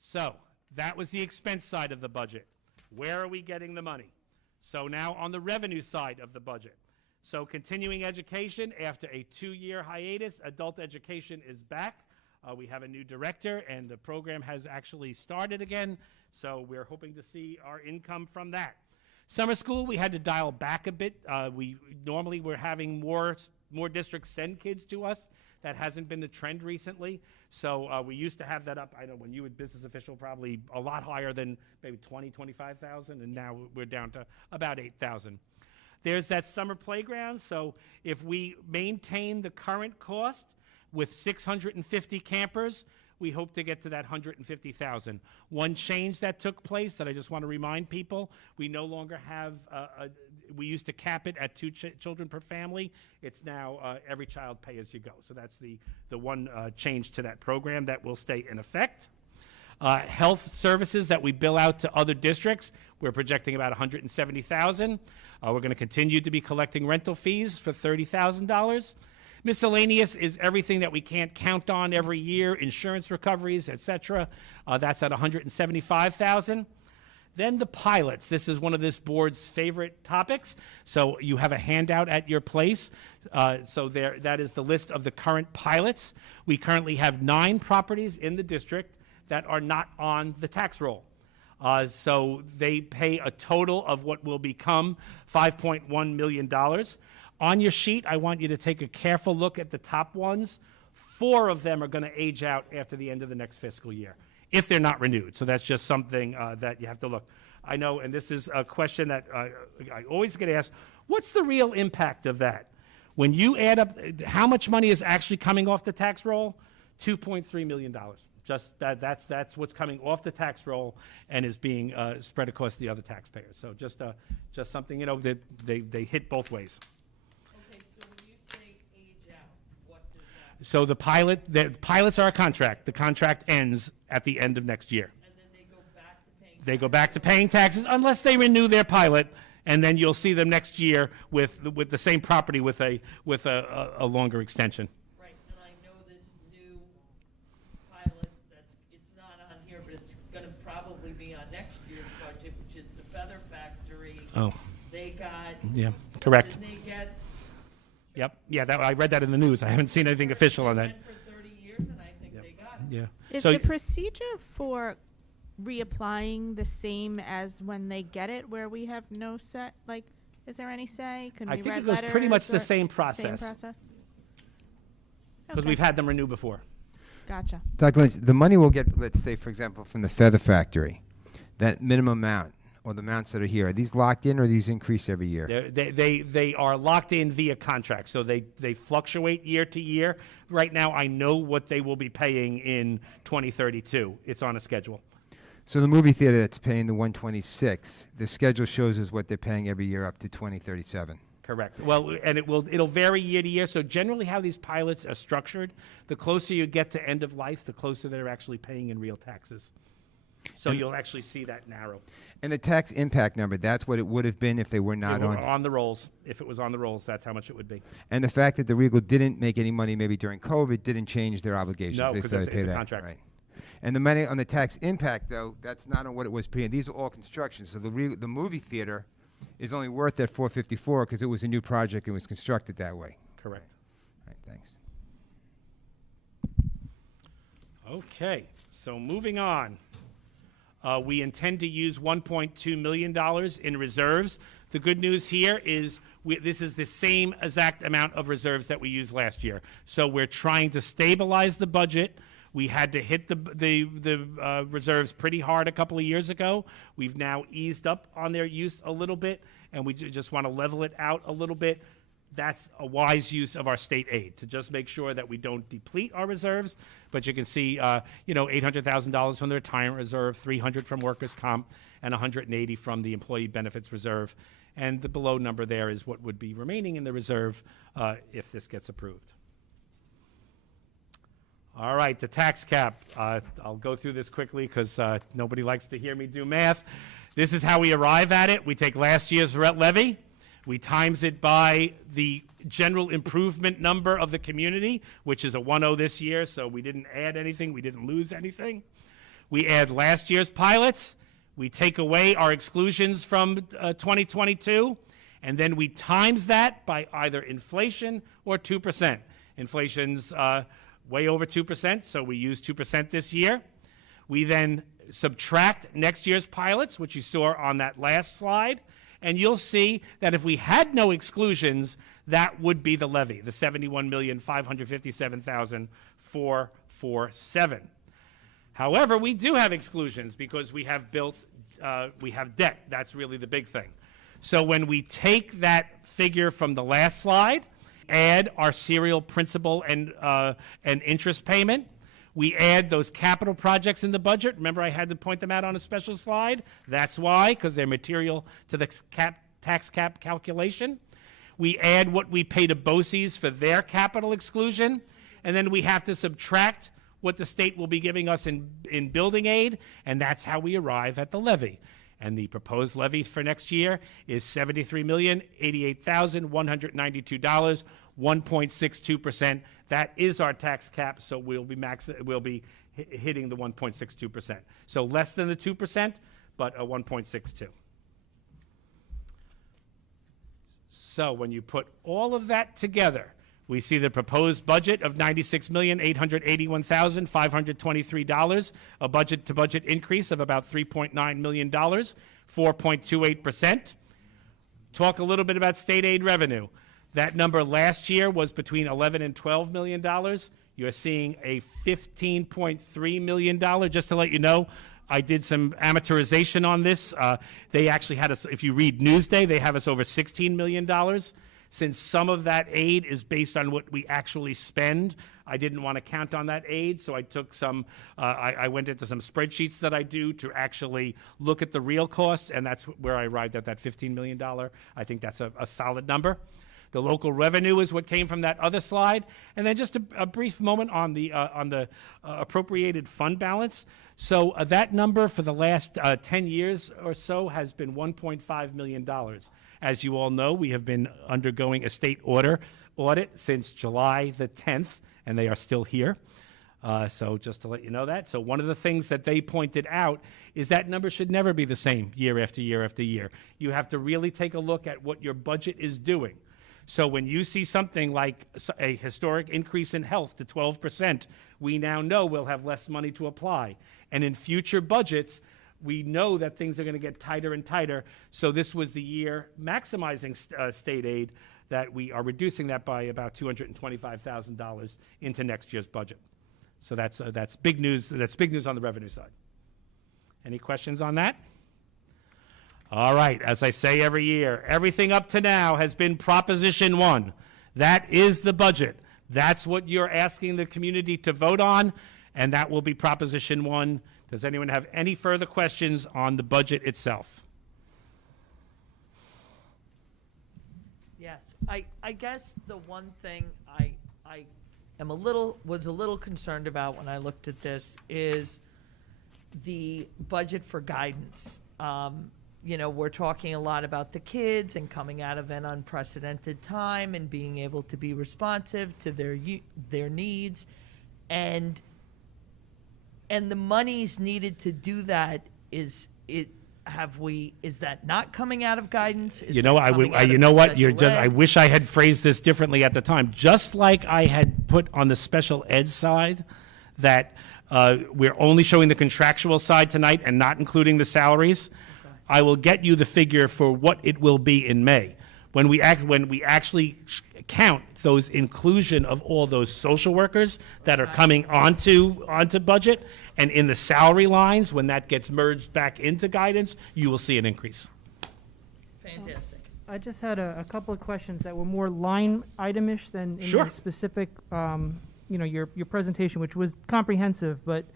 So that was the expense side of the budget. Where are we getting the money? So now on the revenue side of the budget. So continuing education, after a 2-year hiatus, adult education is back. We have a new director, and the program has actually started again. So we're hoping to see our income from that. Summer school, we had to dial back a bit. Normally we're having more districts send kids to us. That hasn't been the trend recently. So we used to have that up, I know when you were business official, probably a lot higher than maybe 20, 25,000, and now we're down to about 8,000. There's that summer playground. So if we maintain the current cost with 650 campers, we hope to get to that 150,000. One change that took place that I just want to remind people, we no longer have, we used to cap it at 2 children per family. It's now every child pay as you go. So that's the one change to that program that will stay in effect. Health services that we bill out to other districts, we're projecting about 170,000. We're going to continue to be collecting rental fees for $30,000. Miscellaneous is everything that we can't count on every year, insurance recoveries, etc. That's at $175,000. Then the pilots. This is one of this board's favorite topics. So you have a handout at your place. So that is the list of the current pilots. We currently have 9 properties in the district that are not on the tax roll. So they pay a total of what will become $5.1 million. On your sheet, I want you to take a careful look at the top ones. 4 of them are going to age out after the end of the next fiscal year, if they're not renewed. So that's just something that you have to look. I know, and this is a question that I always get asked, what's the real impact of that? When you add up, how much money is actually coming off the tax roll? $2.3 million. Just that's what's coming off the tax roll and is being spread across the other taxpayers. So just something, that they hit both ways. So the pilots are a contract. The contract ends at the end of next year. And then they go back to paying. They go back to paying taxes unless they renew their pilot, and then you'll see them next year with the same property with a longer extension. Right, and I know this new pilot it's not on here, but it's going to probably be on next year's budget, which is the Feather Factory. Oh. They got. Yeah, correct. Didn't they get? Yep. Yeah, I read that in the news. I haven't seen anything official on that. They went for 30 years, and I think they got it. Yeah. Is So the procedure for reapplying the same as when they get it, where we have no set, is there any say? Can I we think read it goes pretty much letters the or- same process. Same process? because Okay. we've had them renew before. Gotcha. Dr. Lynch, the money we'll get, let's say, for example, from the Feather Factory, that minimum amount, or the amounts that are here, are these locked in or these increase every year? They are locked in via contract, so they fluctuate year to year. Right now, I know what they will be paying in 2032. It's on a schedule. So the movie theater that's paying the 126, the schedule shows us what they're paying every year up to 2037. Correct. Well, and it'll vary year to year. So generally how these pilots are structured, the closer you get to end of life, the closer they're actually paying in real taxes. So you'll actually see that narrow. And the tax impact number, that's what it would have been if they were not on. On the rolls. If it was on the rolls, that's how much it would be. And the fact that the Regal didn't make any money maybe during COVID didn't change their obligations. No, They because still it's had to pay a that, contract. right. And the money on the tax impact, though, that's not on what it was pre. These are all construction. So the movie theater is only worth that 454 because it was a new project and was constructed that way. Correct. All right, thanks. Okay, so moving on. We intend to use $1.2 million in reserves. The good news here is this is the same exact amount of reserves that we used last year. So we're trying to stabilize the budget. We had to hit the reserves pretty hard a couple of years ago. We've now eased up on their use a little bit, and we just want to level it out a little bit. That's a wise use of our state aid, to just make sure that we don't deplete our reserves. But you can see, $800,000 from the retirement reserve, $300 from workers' comp, and $180 from the employee benefits reserve. And the below number there is what would be remaining in the reserve if this gets approved. All right, the tax cap. I'll go through this quickly because nobody likes to hear me do math. This is how we arrive at it. We take last year's levy. We times it by the general improvement number of the community, which is a 1.0 this year, so we didn't add anything, we didn't lose anything. We add last year's pilots, we take away our exclusions from 2022, and then we times that by either inflation or 2%. Inflation's way over 2%, so we use 2% this year. We then subtract next year's pilots, which you saw on that last slide, and you'll see that if we had no exclusions, that would be the levy, the $71,557,447. However, we do have exclusions because we have debt. That's really the big thing. So when we take that figure from the last slide, add our serial principal and interest payment, we add those capital projects in the budget. Remember, I had to point them out on a special slide? That's why, because they're material to the tax cap calculation. We add what we pay to BOCES for their capital exclusion, and then we have to subtract what the state will be giving us in building aid, and that's how we arrive at the levy. And the proposed levy for next year is $73,088,192, 1.62%. That is our tax cap, so we'll be hitting the 1.62%. So less than the 2%, but a 1.62. So when you put all of that together, we see the proposed budget of $96,881,523, a budget-to-budget increase of about $3.9 million, 4.28%. Talk a little bit about state aid revenue. That number last year was between $11 and $12 million. You're seeing a $15.3 million. Just to let you know, I did some amateurization on this. They actually had us, if you read Newsday, they have us over $16 million. Since some of that aid is based on what we actually spend, I didn't want to count on that aid, so I took I went into some spreadsheets that I do to actually look at the real costs, and that's where I arrived at that $15 million. I think that's a solid number. The local revenue is what came from that other slide. And then just a brief moment on the appropriated fund balance. So that number for the last 10 years or so has been $1.5 million. As you all know, we have been undergoing a state audit since July the 10th, and they are still here. So just to let you know that. So one of the things that they pointed out is that number should never be the same year after year after year. You have to really take a look at what your budget is doing. So when you see something like a historic increase in health to 12%, we now know we'll have less money to apply. And in future budgets, we know that things are going to get tighter and tighter. So this was the year maximizing state aid that we are reducing that by about $225,000 into next year's budget. So that's big news. That's big news on the revenue side. Any questions on that? All right, as I say every year, everything up to now has been Proposition 1. That is the budget. That's what you're asking the community to vote on, and that will be Proposition 1. Does anyone have any further questions on the budget itself? Yes, I guess the one thing I am was a little concerned about when I looked at this is the budget for guidance. You know, we're talking a lot about the kids and coming out of an unprecedented time and being able to be responsive to their needs, and the monies needed to do that is that not coming out of guidance? Is you know, I wish I had phrased this differently at the time. Just like I had put on the special ed side that We're only showing the contractual side tonight and not including the salaries. I will get you the figure for what it will be in May. When we actually count those inclusion of all those social workers that are coming onto budget, and in the salary lines, when that gets merged back into guidance, you will see an increase. Fantastic. I just had a couple of questions that were more line itemish than in Sure. the specific, your presentation, which was comprehensive, but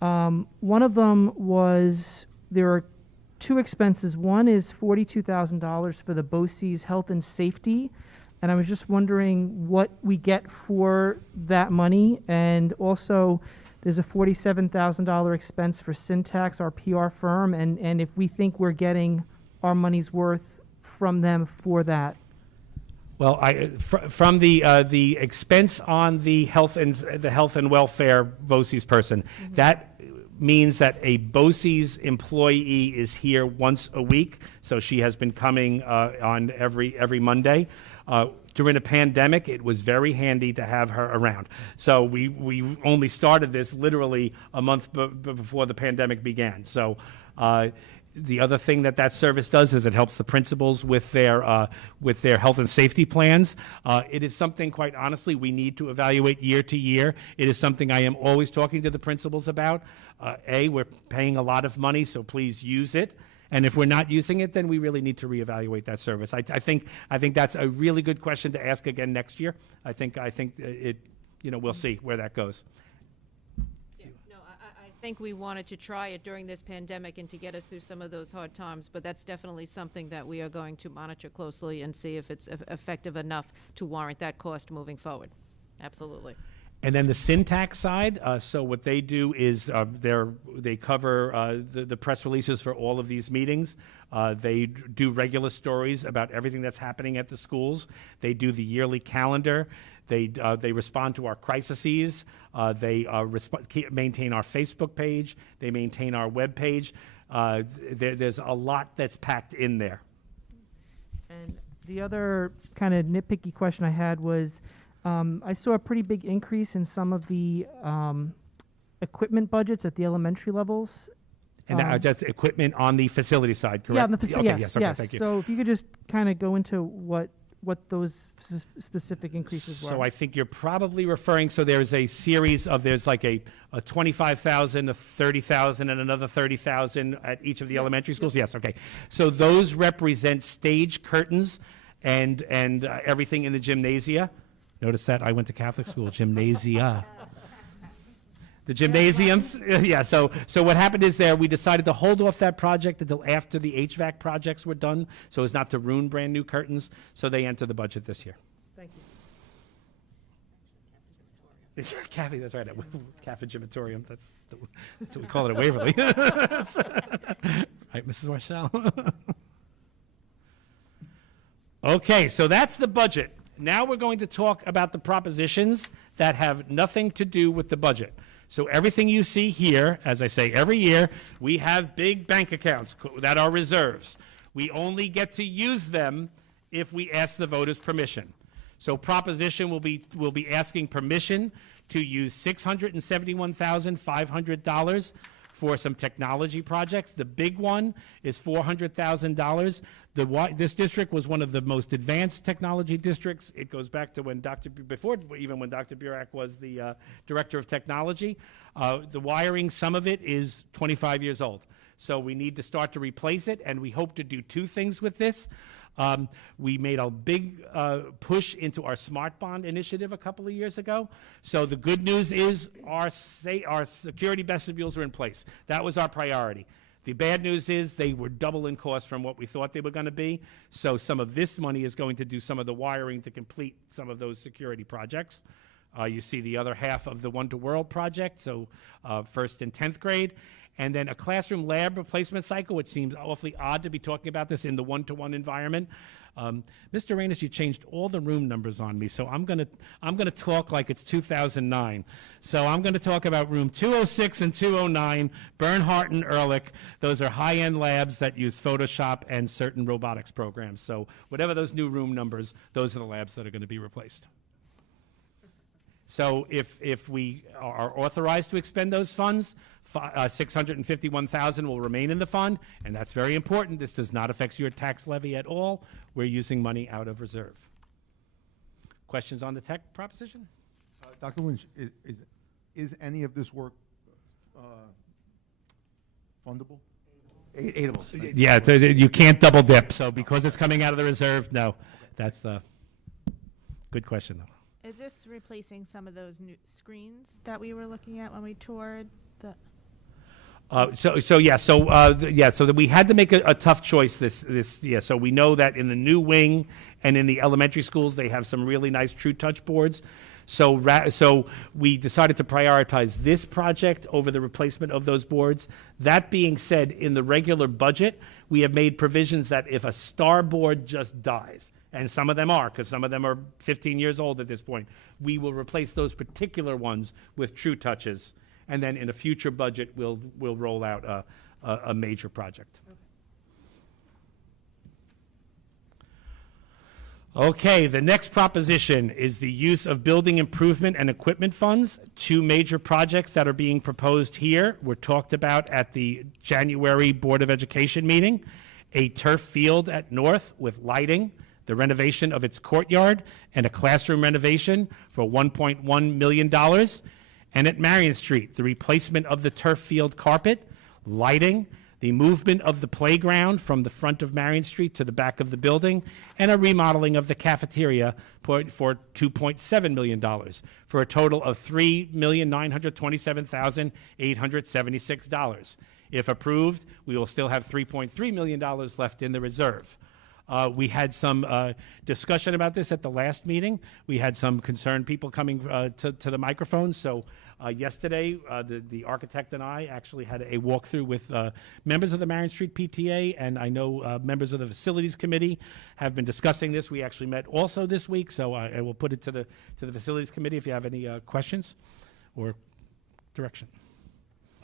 one of them was there are two expenses. One is $42,000 for the BOCES health and safety, and I was just wondering what we get for that money, and also there's a $47,000 expense for Syntax, our PR firm, and if we think we're getting our money's worth from them for that. Well, from the expense on the health and welfare BOCES person, that means that a BOCES employee is here once a week, so she has been coming on every Monday. During a pandemic, it was very handy to have her around. So we only started this literally a month before the pandemic began. So the other thing that service does is it helps the principals with their health and safety plans. It is something, quite honestly, we need to evaluate year to year. It is something I am always talking to the principals about. We're paying a lot of money, so please use it. And if we're not using it, then we really need to reevaluate that service. I think that's a really good question to ask again next year. I think it, we'll see where that goes. I think we wanted to try it during this pandemic and to get us through some of those hard times, but that's definitely something that we are going to monitor closely and see if it's effective enough to warrant that cost moving forward. Absolutely. And then the Syntax side, so what they do is they cover the press releases for all of these meetings. They do regular stories about everything that's happening at the schools. They do the yearly calendar. They respond to our crises. They maintain our Facebook page. They maintain our web page. There's a lot that's packed in there. And the other kind of nitpicky question I had was, I saw a pretty big increase in some of the equipment budgets at the elementary levels. And that's equipment on the facility side, correct? Yeah, on the facility. Okay, Yes, okay, yes. thank you. So if you could just kind of go into what those specific increases were. So I think you're probably referring, so there's a series of, there's like a 25,000, a 30,000, and another 30,000 at each of the elementary schools? Yes, okay. So those represent stage curtains and everything in the gymnasia. Notice that I went to Catholic school, gymnasia. The gymnasiums, yeah, so what happened is we decided to hold off that project until after the HVAC projects were done, so as not to ruin brand new curtains, so they enter the budget this year. Thank you. Cafe, that's right, Cafe Gymatorium, that's what we call it at Waverly. Right, Mrs. Marshall? Okay, so that's the budget. Now we're going to talk about the propositions that have nothing to do with the budget. So everything you see here, as I say every year, we have big bank accounts that are reserves. We only get to use them if we ask the voters' permission. So proposition will be asking permission to use $671,500 for some technology projects. The big one is $400,000. This district was one of the most advanced technology districts. It goes back to when before when Dr. Burak was the director of technology. The wiring, some of it is 25 years old. So we need to start to replace it, and we hope to do two things with this. We made a big push into our Smart Bond initiative a couple of years ago. So the good news is our security vestibules are in place. That was our priority. The bad news is they were double in cost from what we thought they were going to be. So some of this money is going to do some of the wiring to complete some of those security projects. You see the other half of the One to World project, so first and 10th grade. And then a classroom lab replacement cycle, which seems awfully odd to be talking about this in the one-to-one environment. Mr. Reynes, you changed all the room numbers on me, so I'm gonna talk like it's 2009. So I'm gonna talk about room 206 and 209, Bernhardt and Ehrlich. Those are high-end labs that use Photoshop and certain robotics programs. So whatever those new room numbers, those are the labs that are gonna be replaced. So if we are authorized to expend those funds, $651,000 will remain in the fund, and that's very important. This does not affect your tax levy at all. We're using money out of reserve. Questions on the tech proposition? Dr. Lynch, is any of this work fundable? Aidable. Yeah, you can't double dip, so because it's coming out of the reserve, no. That's the good question, though. Is this replacing some of those new screens that we were looking at when we toured the? So that we had to make a tough choice this year. So we know that in the new wing and in the elementary schools, they have some really nice True Touch boards. So we decided to prioritize this project over the replacement of those boards. That being said, in the regular budget, we have made provisions that if a star board just dies, and some of them are, because some of them are 15 years old at this point, we will replace those particular ones with True Touches. And then in a future budget, we'll roll out a major project. Okay, the next proposition is the use of building improvement and equipment funds. Two major projects that are being proposed here were talked about at the January Board of Education meeting. A turf field at North with lighting, the renovation of its courtyard, and a classroom renovation for $1.1 million. And at Marion Street, the replacement of the turf field carpet, lighting, the movement of the playground from the front of Marion Street to the back of the building, and a remodeling of the cafeteria for $2.7 million, for a total of $3,927,876. If approved, we will still have $3.3 million left in the reserve. We had some discussion about this at the last meeting. We had some concerned people coming to the microphone. So yesterday, the architect and I actually had a walkthrough with members of the Marion Street PTA, and I know members of the Facilities Committee have been discussing this. We actually met also this week, so I will put it to the Facilities Committee if you have any questions or direction.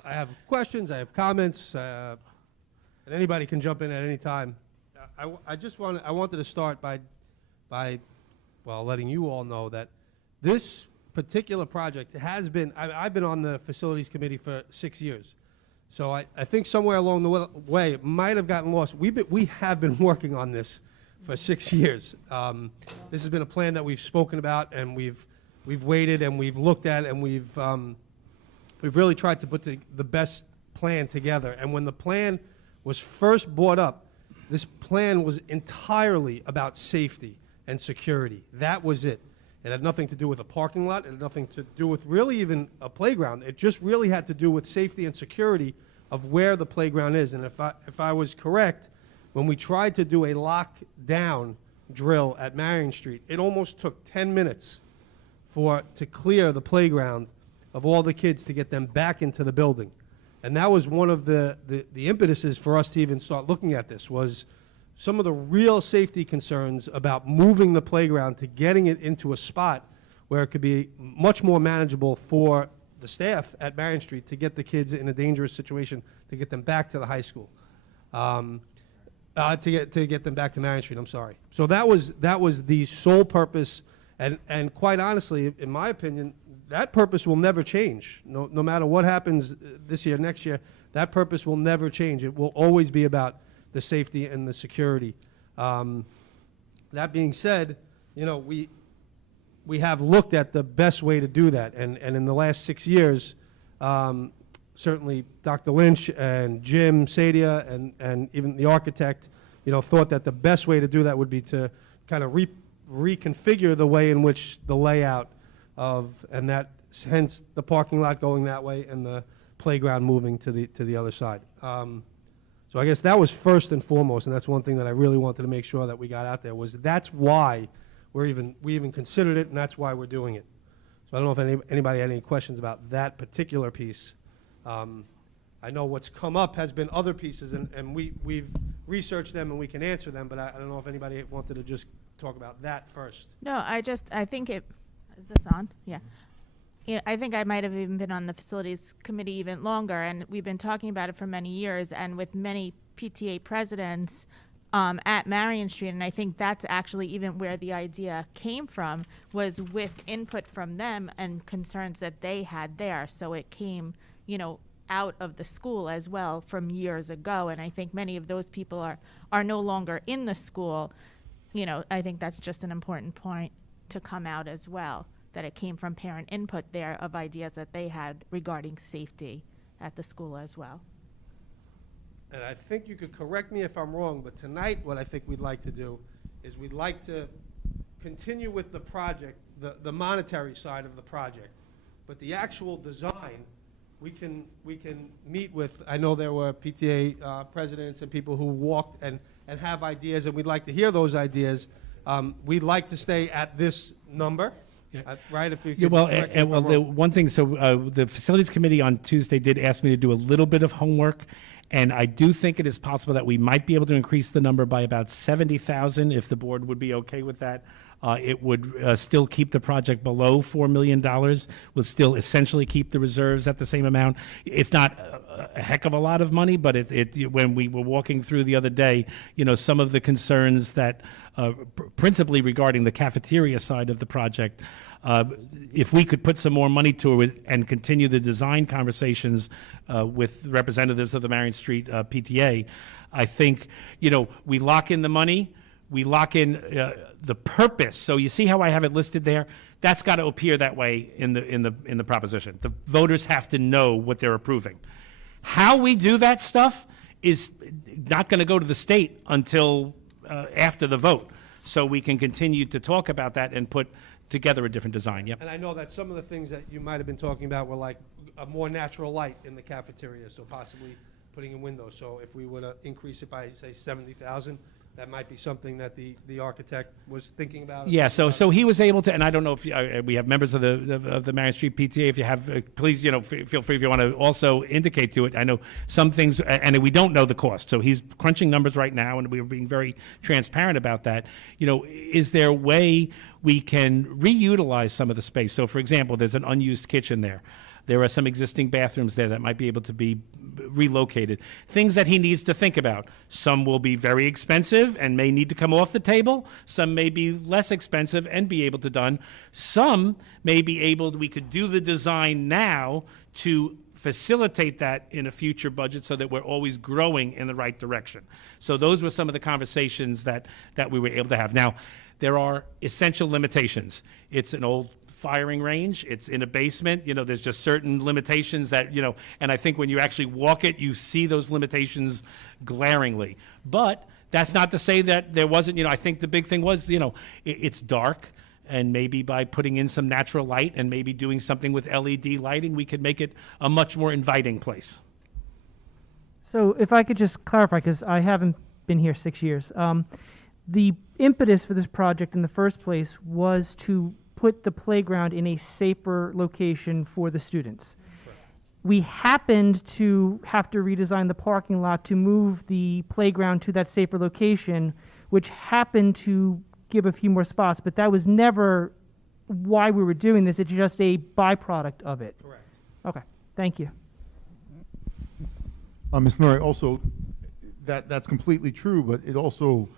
I have questions, I have comments, and anybody can jump in at any time. I wanted to start by letting you all know that this particular project has been, I've been on the Facilities Committee for 6 years. So I think somewhere along the way, it might have gotten lost. We have been working on this for 6 years. This has been a plan that we've spoken about, and we've waited, and we've looked at, and we've really tried to put the best plan together. And when the plan was first brought up, this plan was entirely about safety and security. That was it. It had nothing to do with a parking lot. It had nothing to do with really even a playground. It just really had to do with safety and security of where the playground is. And if I was correct, when we tried to do a lockdown drill at Marion Street, it almost took 10 minutes to clear the playground of all the kids to get them back into the building. And that was one of the impetuses for us to even start looking at this, was some of the real safety concerns about moving the playground to getting it into a spot where it could be much more manageable for the staff at Marion Street to get the kids in a dangerous situation, to get them back to the high school, to get them back to Marion Street, I'm sorry. So that was the sole purpose, and quite honestly, in my opinion, that purpose will never change. No matter what happens this year, next year, that purpose will never change. It will always be about the safety and the security. That being said, we have looked at the best way to do that. And in the last 6 years, certainly Dr. Lynch and Jim Sadia and even the architect, thought that the best way to do that would be to kind of reconfigure the way in which the layout and that, hence the parking lot going that way and the playground moving to the other side. So I guess that was first and foremost, and that's one thing that I really wanted to make sure that we got out there, was that's why we even considered it, and that's why we're doing it. So I don't know if anybody had any questions about that particular piece. I know what's come up has been other pieces, and we've researched them and we can answer them, but I don't know if anybody wanted to just talk about that first. No, I think is this on? Yeah. Yeah, I think I might have even been on the Facilities Committee even longer, and we've been talking about it for many years, and with many PTA presidents, at Marion Street, and I think that's actually even where the idea came from, was with input from them and concerns that they had there. So it came, out of the school as well from years ago, and I think many of those people are no longer in the school. I think that's just an important point to come out as well, that it came from parent input there of ideas that they had regarding safety at the school as well. And I think you could correct me if I'm wrong, but tonight what I think we'd like to do is we'd like to continue with the project, the monetary side of the project. But the actual design, we can meet with, I know there were PTA presidents and people who walked and have ideas, and we'd like to hear those ideas. We'd like to stay at this number. Yeah. Right, if you Yeah, could well, correct me if well, I'm the wrong. one thing, so the Facilities Committee on Tuesday did ask me to do a little bit of homework, and I do think it is possible that we might be able to increase the number by about 70,000 if the board would be okay with that. It would still keep the project below $4 million, would still essentially keep the reserves at the same amount. It's not a heck of a lot of money, but when we were walking through the other day, some of the concerns that principally regarding the cafeteria side of the project, if we could put some more money to it and continue the design conversations with representatives of the Marion Street PTA, I think, we lock in the money, we lock in the purpose. So you see how I have it listed there? That's got to appear that way in the proposition. The voters have to know what they're approving. How we do that stuff is not going to go to the state until after the vote. So we can continue to talk about that and put together a different design. Yep. And I know that some of the things that you might have been talking about were like a more natural light in the cafeteria, so possibly putting in windows. So if we were to increase it by, say, 70,000, that might be something that the architect was thinking about. Yeah, so he was able to, and I don't know if we have members of the Marion Street PTA. If you have, please, feel free if you want to also indicate to it. I know some things, and we don't know the cost. So he's crunching numbers right now, and we are being very transparent about that. Is there a way we can reutilize some of the space? So, for example, there's an unused kitchen there. There are some existing bathrooms there that might be able to be relocated. Things that he needs to think about. Some will be very expensive and may need to come off the table. Some may be less expensive and be able to done. Some may be able, we could do the design now to facilitate that in a future budget so that we're always growing in the right direction. So those were some of the conversations that we were able to have. Now, there are essential limitations. It's an old firing range, it's in a basement, there's just certain limitations that, and I think when you actually walk it, you see those limitations glaringly. But that's not to say that there wasn't, I think the big thing was, it's dark, and maybe by putting in some natural light and maybe doing something with LED lighting, we could make it a much more inviting place. So if I could just clarify, because I haven't been here 6 years. The impetus for this project in the first place was to put the playground in a safer location for the students. We happened to have to redesign the parking lot to move the playground to that safer location, which happened to give a few more spots, but that was never why we were doing this. It's just a byproduct of it. Correct. Okay, thank you. Ms. Murray, also, that's completely true, but it also,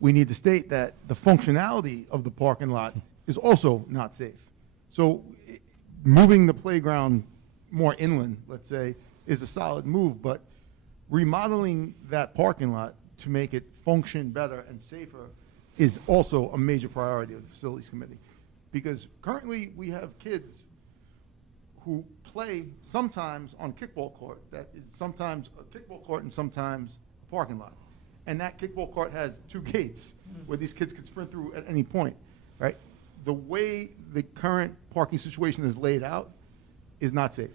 we need to state that the functionality of the parking lot is also not safe. So moving the playground more inland, let's say, is a solid move, but remodeling that parking lot to make it function better and safer is also a major priority of the Facilities Committee. Because currently we have kids who play sometimes on kickball court that is sometimes a kickball court and sometimes a parking lot. And that kickball court has 2 gates where these kids can sprint through at any point, right? The way the current parking situation is laid out is not safe.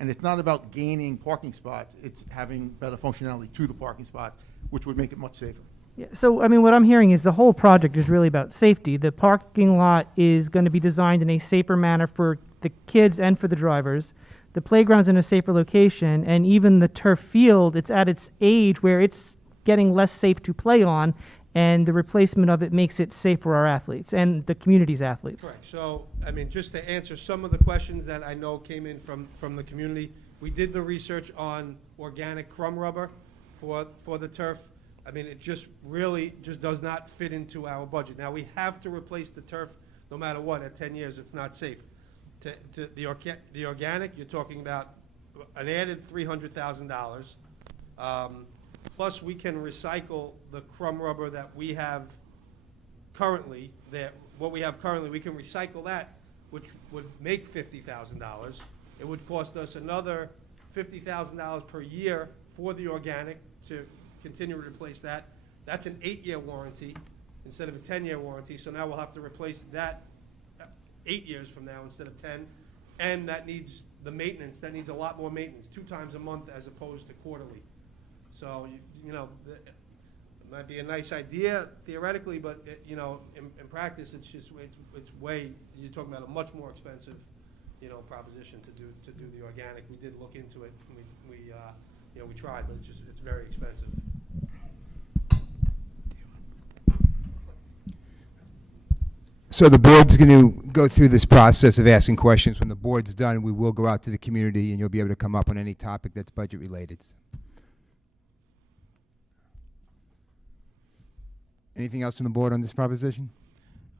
And it's not about gaining parking spots, it's having better functionality to the parking spots, which would make it much safer. Yeah, so, I mean, what I'm hearing is the whole project is really about safety. The parking lot is going to be designed in a safer manner for the kids and for the drivers. The playground's in a safer location, and even the turf field, it's at its age where it's getting less safe to play on, and the replacement of it makes it safe for our athletes and the community's athletes. Correct. So, I mean, just to answer some of the questions that I know came in from the community, we did the research on organic crumb rubber for the turf. I mean, it just really just does not fit into our budget. Now, we have to replace the turf no matter what. At 10 years, it's not safe. To the organic, you're talking about an added $300,000. Plus, we can recycle the crumb rubber that we have currently. What we have currently, we can recycle that, which would make $50,000. It would cost us another $50,000 per year for the organic to continue to replace that. That's an 8-year warranty instead of a 10-year warranty. So now we'll have to replace that 8 years from now instead of 10. And that needs the maintenance. That needs a lot more maintenance, 2 times a month as opposed to quarterly. So, you know, it might be a nice idea theoretically, but you know, in practice, it's just it's way, you're talking about a much more expensive, you know, proposition to do the organic. We did look into it. We you know, we tried, but it's very expensive. So the board's going to go through this process of asking questions. When the board's done, we will go out to the community, and you'll be able to come up on any topic that's budget related. Anything else from the board on this proposition?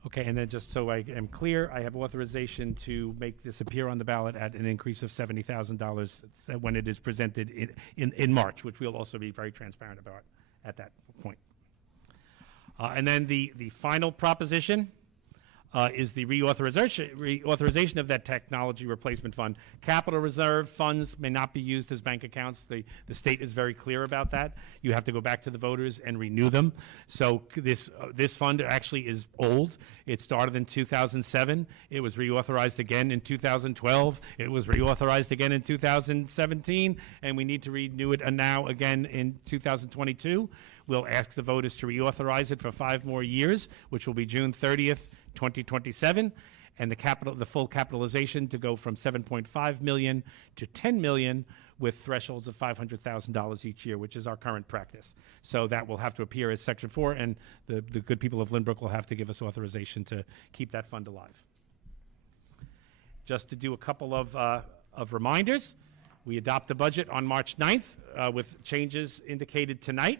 Okay, and then just so I am clear, I have authorization to make this appear on the ballot at an increase of $70,000 when it is presented in March, which we'll also be very transparent about at that point. And then the final proposition is the reauthorization of that technology replacement fund. Capital reserve funds may not be used as bank accounts. The state is very clear about that. You have to go back to the voters and renew them. So this fund actually is old. It started in 2007. It was reauthorized again in 2012. It was reauthorized again in 2017, and we need to renew it now again in 2022. We'll ask the voters to reauthorize it for 5 more years, which will be June 30th, 2027, and the full capitalization to go from $7.5 million to $10 million with thresholds of $500,000 each year, which is our current practice. So that will have to appear as Section 4, and the good people of Lynbrook will have to give us authorization to keep that fund alive. Just to do a couple of reminders, we adopt the budget on March 9th with changes indicated tonight.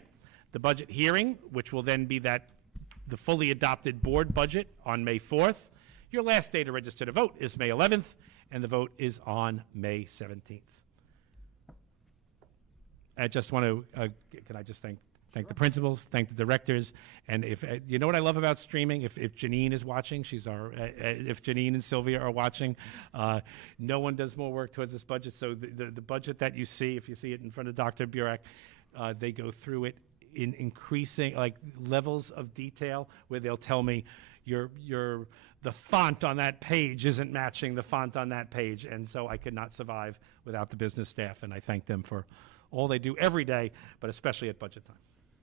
The budget hearing, which will then be the fully adopted board budget on May 4th. Your last day to register to vote is May 11th, and the vote is on May 17th. I just want to, can I just thank the principals, thank the directors, and if you know what I love about streaming, if Janine is watching, if Janine and Sylvia are watching, no one does more work towards this budget. So the budget that you see, if you see it in front of Dr. Burek, they go through it in increasing levels of detail where they'll tell me the font on that page isn't matching the font on that page, and so I could not survive without the business staff, and I thank them for all they do every day, but especially at budget time.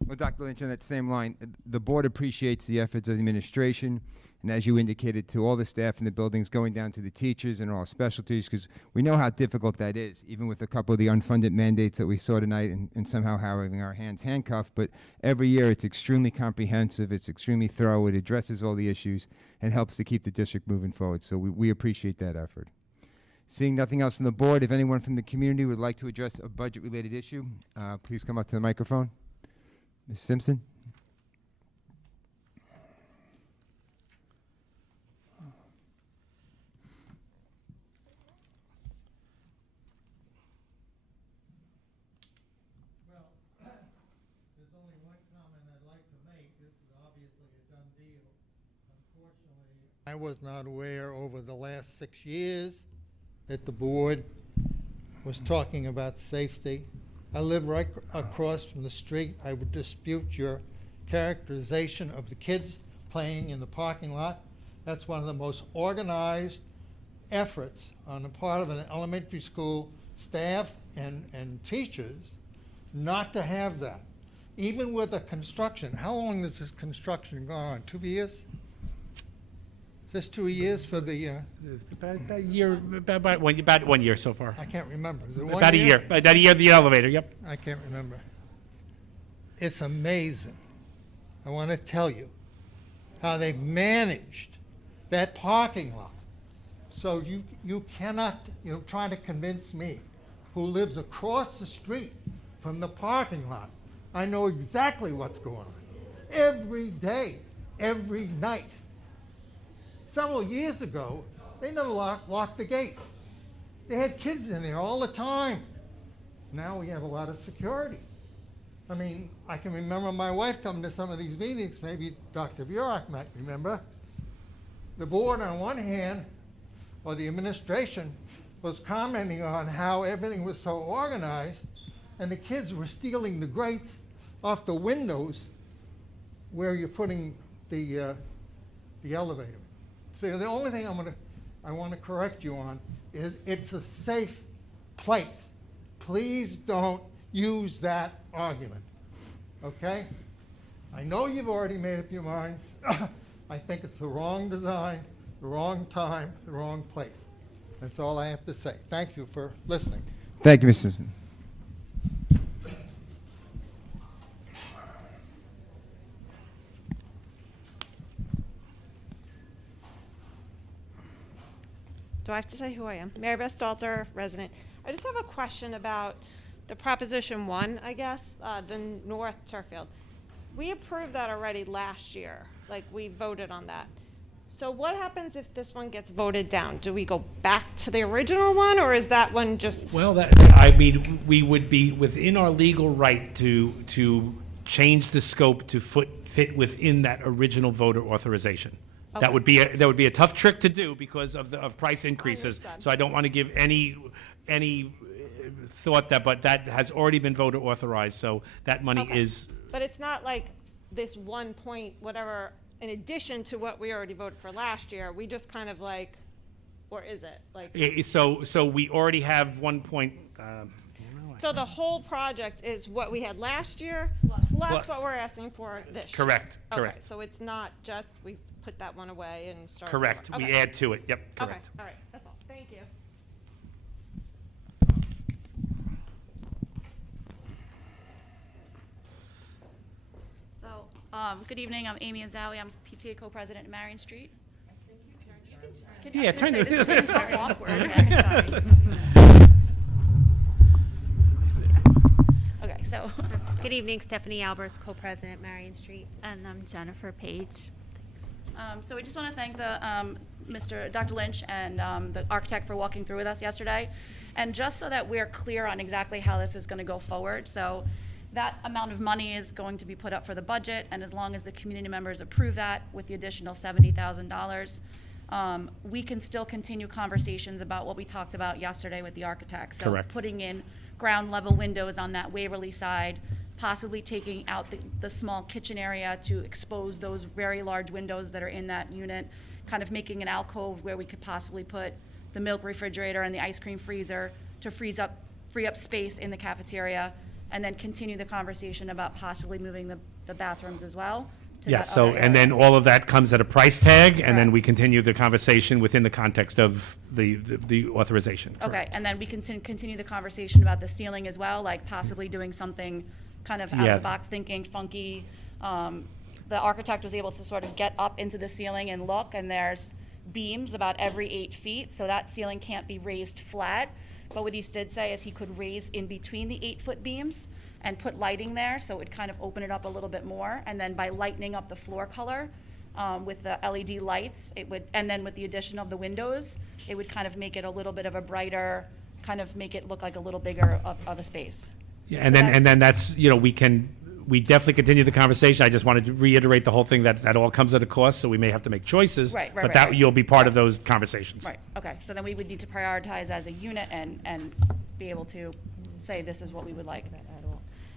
Well, Dr. Lynch, on that same line, the board appreciates the efforts of the administration, and as you indicated, to all the staff in the buildings, going down to the teachers and all specialties, because we know how difficult that is, even with a couple of the unfunded mandates that we saw tonight and somehow having our hands handcuffed. But every year it's extremely comprehensive, it's extremely thorough, it addresses all the issues, and helps to keep the district moving forward. So we appreciate that effort. Seeing nothing else on the board, if anyone from the community would like to address a budget-related issue, please come up to the microphone. Ms. Simpson? Well, there's only one comment I'd like to make. This is obviously a done deal. Unfortunately, I was not aware over the last 6 years that the board was talking about safety. I live right across from the street. I would dispute your characterization of the kids playing in the parking lot. That's one of the most organized efforts on the part of an elementary school staff and teachers not to have that. Even with the construction, how long has this construction gone on? 2 years? Is this 2 years for the? About 1 year so far. I can't remember. Is it About a year. About a year, the elevator, yep. I can't remember. It's amazing. I want to tell you how they've managed that parking lot. So you cannot, try to convince me, who lives across the street from the parking lot, I know exactly what's going on. Every day, every night. Several years ago, they never locked the gates. They had kids in there all the time. Now we have a lot of security. I mean, I can remember my wife coming to some of these meetings, maybe Dr. Burek might remember. The board on one hand, or the administration, was commenting on how everything was so organized, and the kids were stealing the grates off the windows where you're putting the elevator. So the only thing I want to correct you on is it's a safe place. Please don't use that argument, okay? I know you've already made up your minds. I think it's the wrong design, the wrong time, the wrong place. That's all I have to say. Thank you for listening. Thank you, Mrs. Do I have to say who I am? Mary Beth Stalter, resident. I just have a question about the Proposition 1, I guess, the North Turf Field. We approved that already last year. Like, we voted on that. So what happens if this one gets voted down? Do we go back to the original one, or is that one just? Well, I mean, we would be within our legal right to change the scope to fit within that original voter authorization. Okay. That would be a tough trick to do because of price increases. So I don't want to give any thought that, but that has already been voter authorized. So that money is. But it's not like this 1 point whatever in addition to what we already voted for last year. We just kind of like, or is it like? So we already have 1 point. So the whole project is what we had last year plus what we're asking for this year. Correct. Okay, Correct. so it's not just we put that one away and start. Correct. Okay. We add to it. Yep. Correct. Okay. All right. That's all. Thank you. So, good evening. I'm Amy Azawi. I'm PTA co-president at Marion Street. Yeah, turn it. This is so awkward. Okay, so. Good evening, Stephanie Alberts, co-president, Marion Street. And I'm Jennifer Page. So we just want to thank Dr. Lynch and the architect for walking through with us yesterday. And just so that we're clear on exactly how this is going to go forward. So that amount of money is going to be put up for the budget, and as long as the community members approve that with the additional $70,000, we can still continue conversations about what we talked about yesterday with the architect. So Correct. Putting in ground level windows on that Waverly side, possibly taking out the small kitchen area to expose those very large windows that are in that unit, kind of making an alcove where we could possibly put the milk refrigerator and the ice cream freezer to free up space in the cafeteria, and then continue the conversation about possibly moving the bathrooms as well. Yes, so, and then all of that comes at a price tag, and then we continue the conversation within the context of the authorization. Okay, Correct. and then we continue the conversation about the ceiling as well, like possibly doing something kind of out of the box thinking, funky. The architect was able to sort of get up into the ceiling and look, and there's beams about every 8 feet, so that ceiling can't be raised flat. But what he did say is he could raise in between the 8-foot beams and put lighting there, so it would kind of open it up a little bit more. And then by lightening up the floor color with the LED lights, it would, and then with the addition of the windows, it would kind of make it a little bit of a brighter, kind of make it look like a little bigger of a space. Yeah, and then that's, we definitely continue the conversation. I just wanted to reiterate the whole thing that all comes at a cost, so we may have to make choices. Right, but that you'll be part of those conversations. Right, okay, so then we would need to prioritize as a unit and be able to say this is what we would like.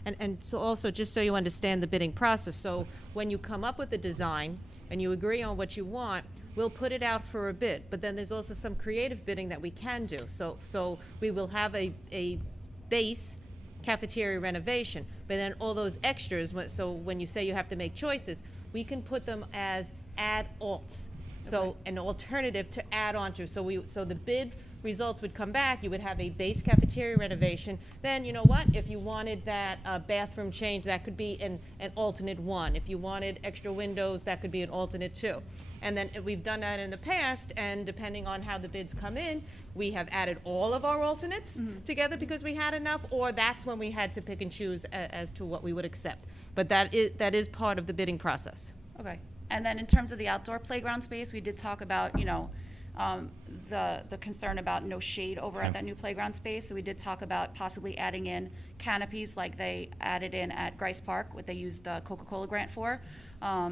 And so also, just so you understand the bidding process, so when you come up with a design and you agree on what you want, we'll put it out for a bid. But then there's also some creative bidding that we can do. So we will have a base cafeteria renovation, but then all those extras, so when you say you have to make choices, we can put them as add-alts. So an alternative to add on to. So the bid results would come back, you would have a base cafeteria renovation. Then, you know what, if you wanted that bathroom change, that could be an alternate 1. If you wanted extra windows, that could be an alternate 2. And then we've done that in the past, and depending on how the bids come in, we have added all of our alternates together because we had enough, or that's when we had to pick and choose as to what we would accept. But that is part of the bidding process. Okay. And then in terms of the outdoor playground space, we did talk about, you know, the concern about no shade over at that new playground space. So we did talk about possibly adding in canopies like they added in at Grice Park, what they used the Coca-Cola grant for.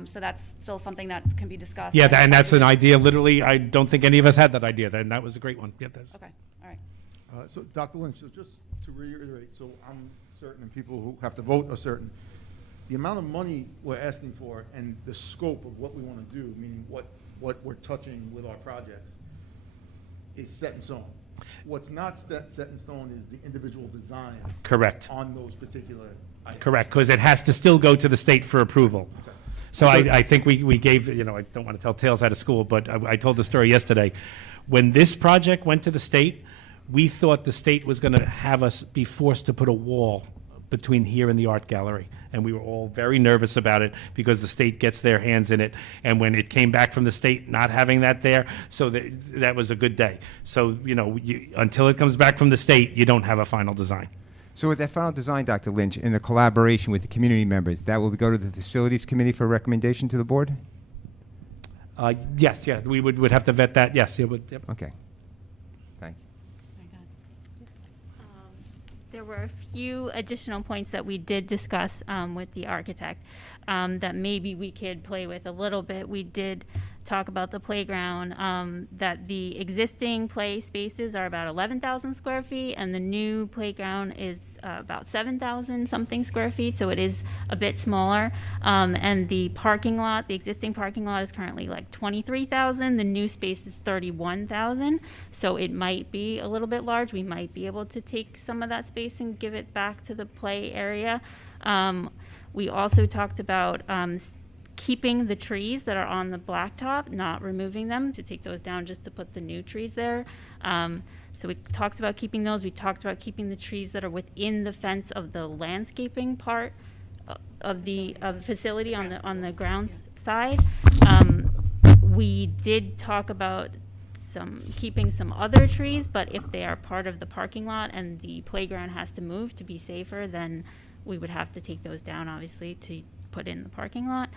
So that's still something that can be discussed. Yeah, and that's an idea, literally, I don't think any of us had that idea, and that was a great one. Yeah, that's. Okay, all right. So, Dr. Lynch, so just to reiterate, so I'm certain, and people who have to vote are certain, the amount of money we're asking for and the scope of what we want to do, meaning what we're touching with our projects, is set in stone. What's not set in stone is the individual designs. Correct. On those particular items. Correct, because it has to still go to the state for approval. Okay. So I think we gave, you know, I don't want to tell tales out of school, but I told the story yesterday. When this project went to the state, we thought the state was going to have us be forced to put a wall between here and the art gallery. And we were all very nervous about it because the state gets their hands in it. And when it came back from the state not having that there, so that was a good day. So, you know, until it comes back from the state, you don't have a final design. So with that final design, Dr. Lynch, in the collaboration with the community members, that will go to the Facilities Committee for recommendation to the board? Yes, yeah, we would have to vet that, yes. It would, yep. Okay. Thank you. There were a few additional points that we did discuss with the architect that maybe we could play with a little bit. We did talk about the playground, that the existing play spaces are about 11,000 square feet, and the new playground is about 7,000 something square feet, so it is a bit smaller. And the parking lot, the existing parking lot is currently like 23,000. The new space is 31,000, so it might be a little bit large. We might be able to take some of that space and give it back to the play area. We also talked about keeping the trees that are on the blacktop, not removing them, to take those down just to put the new trees there. So we talked about keeping those. We talked about keeping the trees that are within the fence of the landscaping part of the facility on the grounds side. We did talk about keeping some other trees, but if they are part of the parking lot and the playground has to move to be safer, then we would have to take those down, obviously, to put in the parking lot.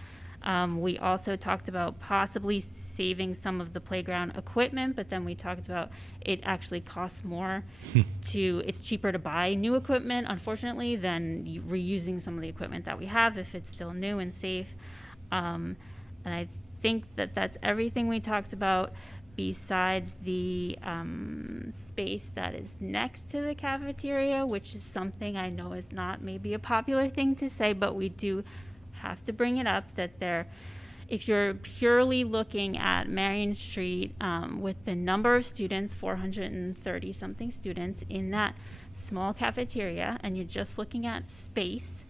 We also talked about possibly saving some of the playground equipment, but then we talked about it actually costs more it's cheaper to buy new equipment, unfortunately, than reusing some of the equipment that we have if it's still new and safe. And I think that that's everything we talked about, besides the space that is next to the cafeteria, which is something I know is not maybe a popular thing to say, but we do have to bring it up, that if you're purely looking at Marion Street with the number of students, 430 something students in that small cafeteria, and you're just looking at space,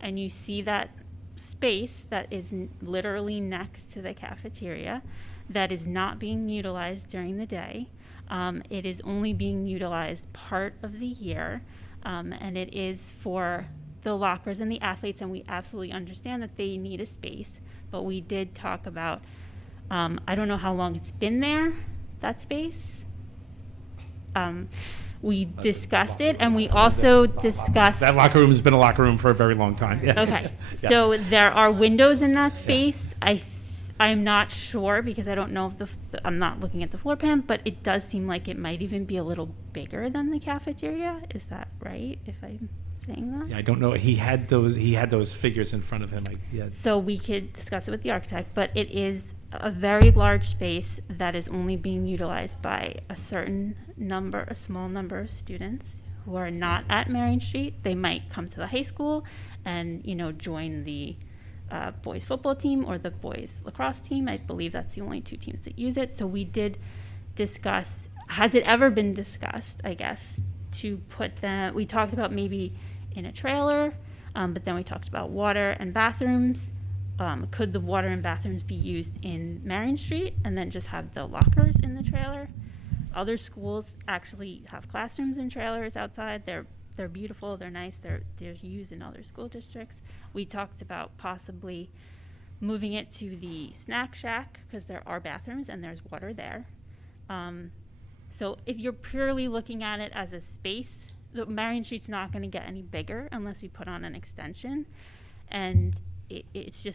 and you see that space that is literally next to the cafeteria that is not being utilized during the day. It is only being utilized part of the year, and it is for the lockers and the athletes, and we absolutely understand that they need a space, but we did talk about, I don't know how long it's been there, that space. We discussed it, and we also discussed... That locker room has been a locker room for a very long time. Yeah. Okay, Yeah. so there are windows in that space. I'm not sure, because I don't know if I'm not looking at the floor plan, but it does seem like it might even be a little bigger than the cafeteria. Is that right, if I'm saying that? Yeah, I don't know. He had those figures in front of him. So we could discuss it with the architect, but it is a very large space that is only being utilized by a small number of students who are not at Marion Street. They might come to the high school and, join the boys football team or the boys lacrosse team. I believe that's the only two teams that use it. So we did discuss, has it ever been discussed, I guess, to put them, we talked about maybe in a trailer, but then we talked about water and bathrooms. Could the water and bathrooms be used in Marion Street and then just have the lockers in the trailer? Other schools actually have classrooms in trailers outside. They're beautiful, they're nice, they're used in other school districts. We talked about possibly moving it to the snack shack because there are bathrooms and there's water there. So if you're purely looking at it as a space, the Marion Street's not going to get any bigger unless we put on an extension. And it's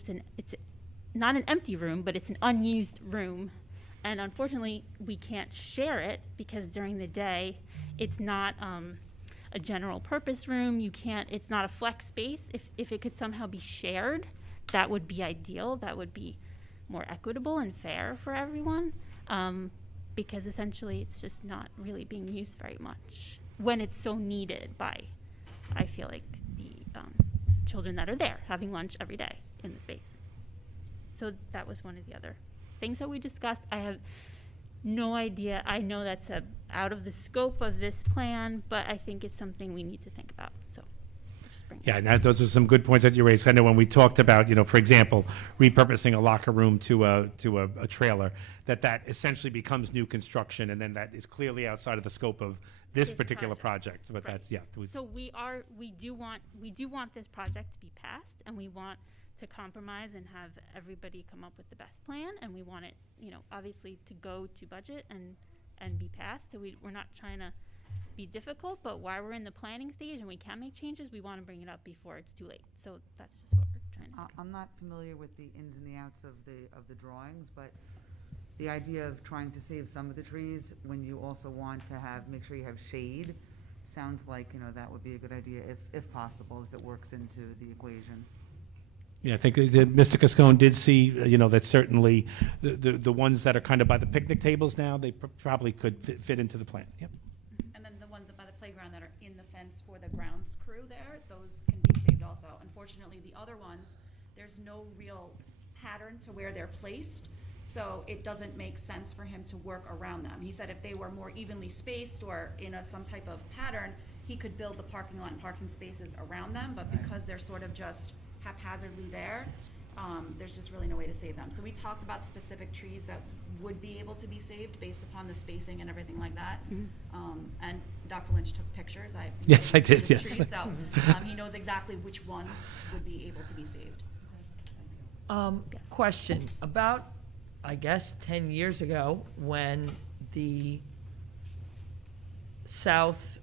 not an empty room, but it's an unused room. And unfortunately, we can't share it because during the day, it's not a general purpose room. It's not a flex space. If it could somehow be shared, that would be ideal. That would be more equitable and fair for everyone. Because essentially it's just not really being used very much when it's so needed by, I feel like, the children that are there having lunch every day in the space. So that was one of the other things that we discussed. I have no idea. I know that's out of the scope of this plan, but I think it's something we need to think about. So. Yeah, and those are some good points that you raised. I know when we talked about, for example, repurposing a locker room to a trailer, that essentially becomes new construction, and then that is clearly outside of the scope of this particular project. But right. that's, yeah. So we do want this project to be passed, and we want to compromise and have everybody come up with the best plan, and we want it, obviously to go to budget and be passed. So we're not trying to be difficult, but while we're in the planning stage and we can make changes, we want to bring it up before it's too late. So that's just what we're trying to do. I'm not familiar with the ins and the outs of the drawings, but the idea of trying to save some of the trees when you also want to make sure you have shade sounds like, that would be a good idea if possible, if it works into the equation. Yeah, I think Mr. Cascone did see, that certainly the ones that are kind of by the picnic tables now, they probably could fit into the plan. Yep. Playground that are in the fence for the grounds crew there, those can be saved also. Unfortunately, the other ones, there's no real pattern to where they're placed, so it doesn't make sense for him to work around them. He said if they were more evenly spaced or in some type of pattern, he could build the parking lot and parking spaces around them, but because they're sort of just haphazardly there, there's just really no way to save them. So we talked about specific trees that would be able to be saved based upon the spacing and everything like that. And Dr. Lynch took pictures. Yes, I did, yes. Trees, so he knows exactly which ones would be able to be saved. Question. About, I guess, 10 years ago, when the South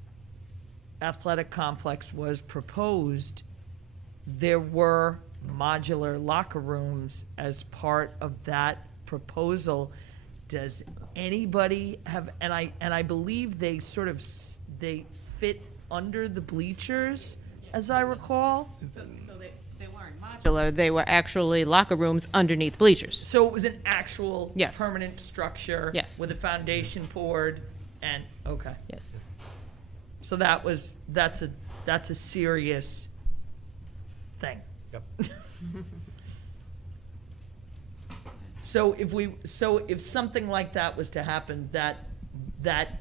Athletic Complex was proposed, there were modular locker rooms as part of that proposal. Does anybody have, and I believe they they fit under the bleachers, as I recall? So they weren't modular, they were actually locker rooms underneath bleachers. So it was an actual Yes. permanent structure? Yes. With a foundation poured and, okay. Yes. So that's a serious thing. Yep. So if something like that was to happen, that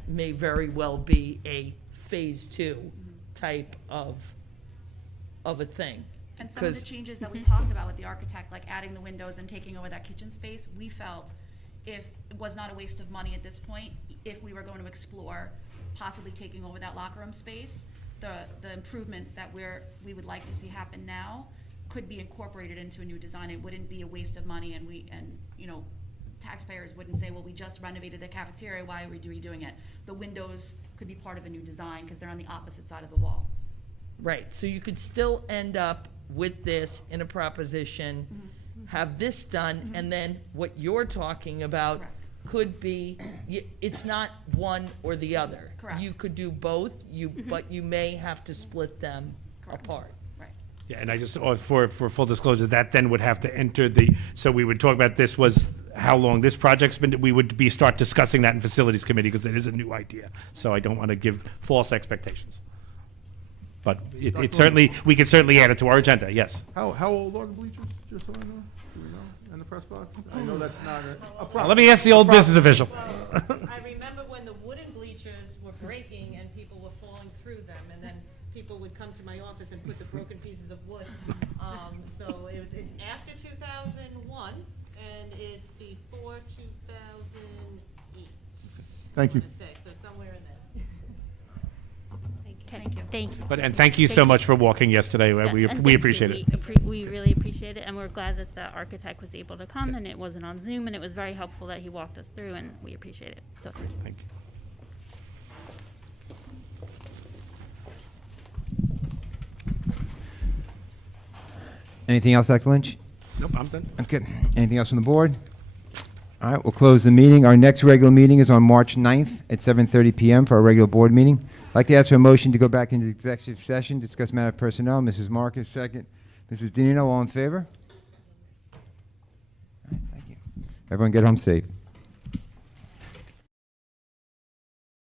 may very well be a phase 2 type of a thing. And some of the changes that we talked about with the architect, like adding the windows and taking over that kitchen space, we felt if it was not a waste of money at this point, if we were going to explore possibly taking over that locker room space, the improvements that we would like to see happen now could be incorporated into a new design. It wouldn't be a waste of money, and taxpayers wouldn't say, well, we just renovated the cafeteria, why are we redoing it? The windows could be part of a new design because they're on the opposite side of the wall. Right, so you could still end up with this in a proposition, have this done, and then what you're talking about Correct. could be, it's not one or the other. Correct. You could do both, but you may have to split them Correct. apart. Yeah, and I just, for full disclosure, that then would have to enter so we would talk about this was how long this project's been, we would start discussing that in Facilities Committee because it is a new idea. So I don't want to give false expectations. But it certainly, we could certainly add it to our agenda, yes. How old are the bleachers, just so I know? Do we know? In the press box? I know that's not a problem. Let me ask the old business official. I remember when the wooden bleachers were breaking and people were falling through them, and then people would come to my office and put the broken pieces of wood. So it's after 2001, and it's before 2008. Thank you. want to say, so somewhere in there. Thank you. Thank you. And thank you so much for walking yesterday. Yeah, We and thank we you. appreciate it. We really appreciate it, and we're glad that the architect was able to come, and it wasn't on Zoom, and it was very helpful that he walked us through, and we appreciate it. So thank you. Thank you. Anything else, Dr. Lynch? Nope, I'm done. Okay. Anything else on the board? All right, we'll close the meeting. Our next regular meeting is on March 9th at 7:30 p.m. for our regular board meeting. I'd like to ask for a motion to go back into executive session, discuss matter of personnel. Mrs. Marcus, second. Mrs. Dinino, all in favor? All right, thank you. Everyone get home safe.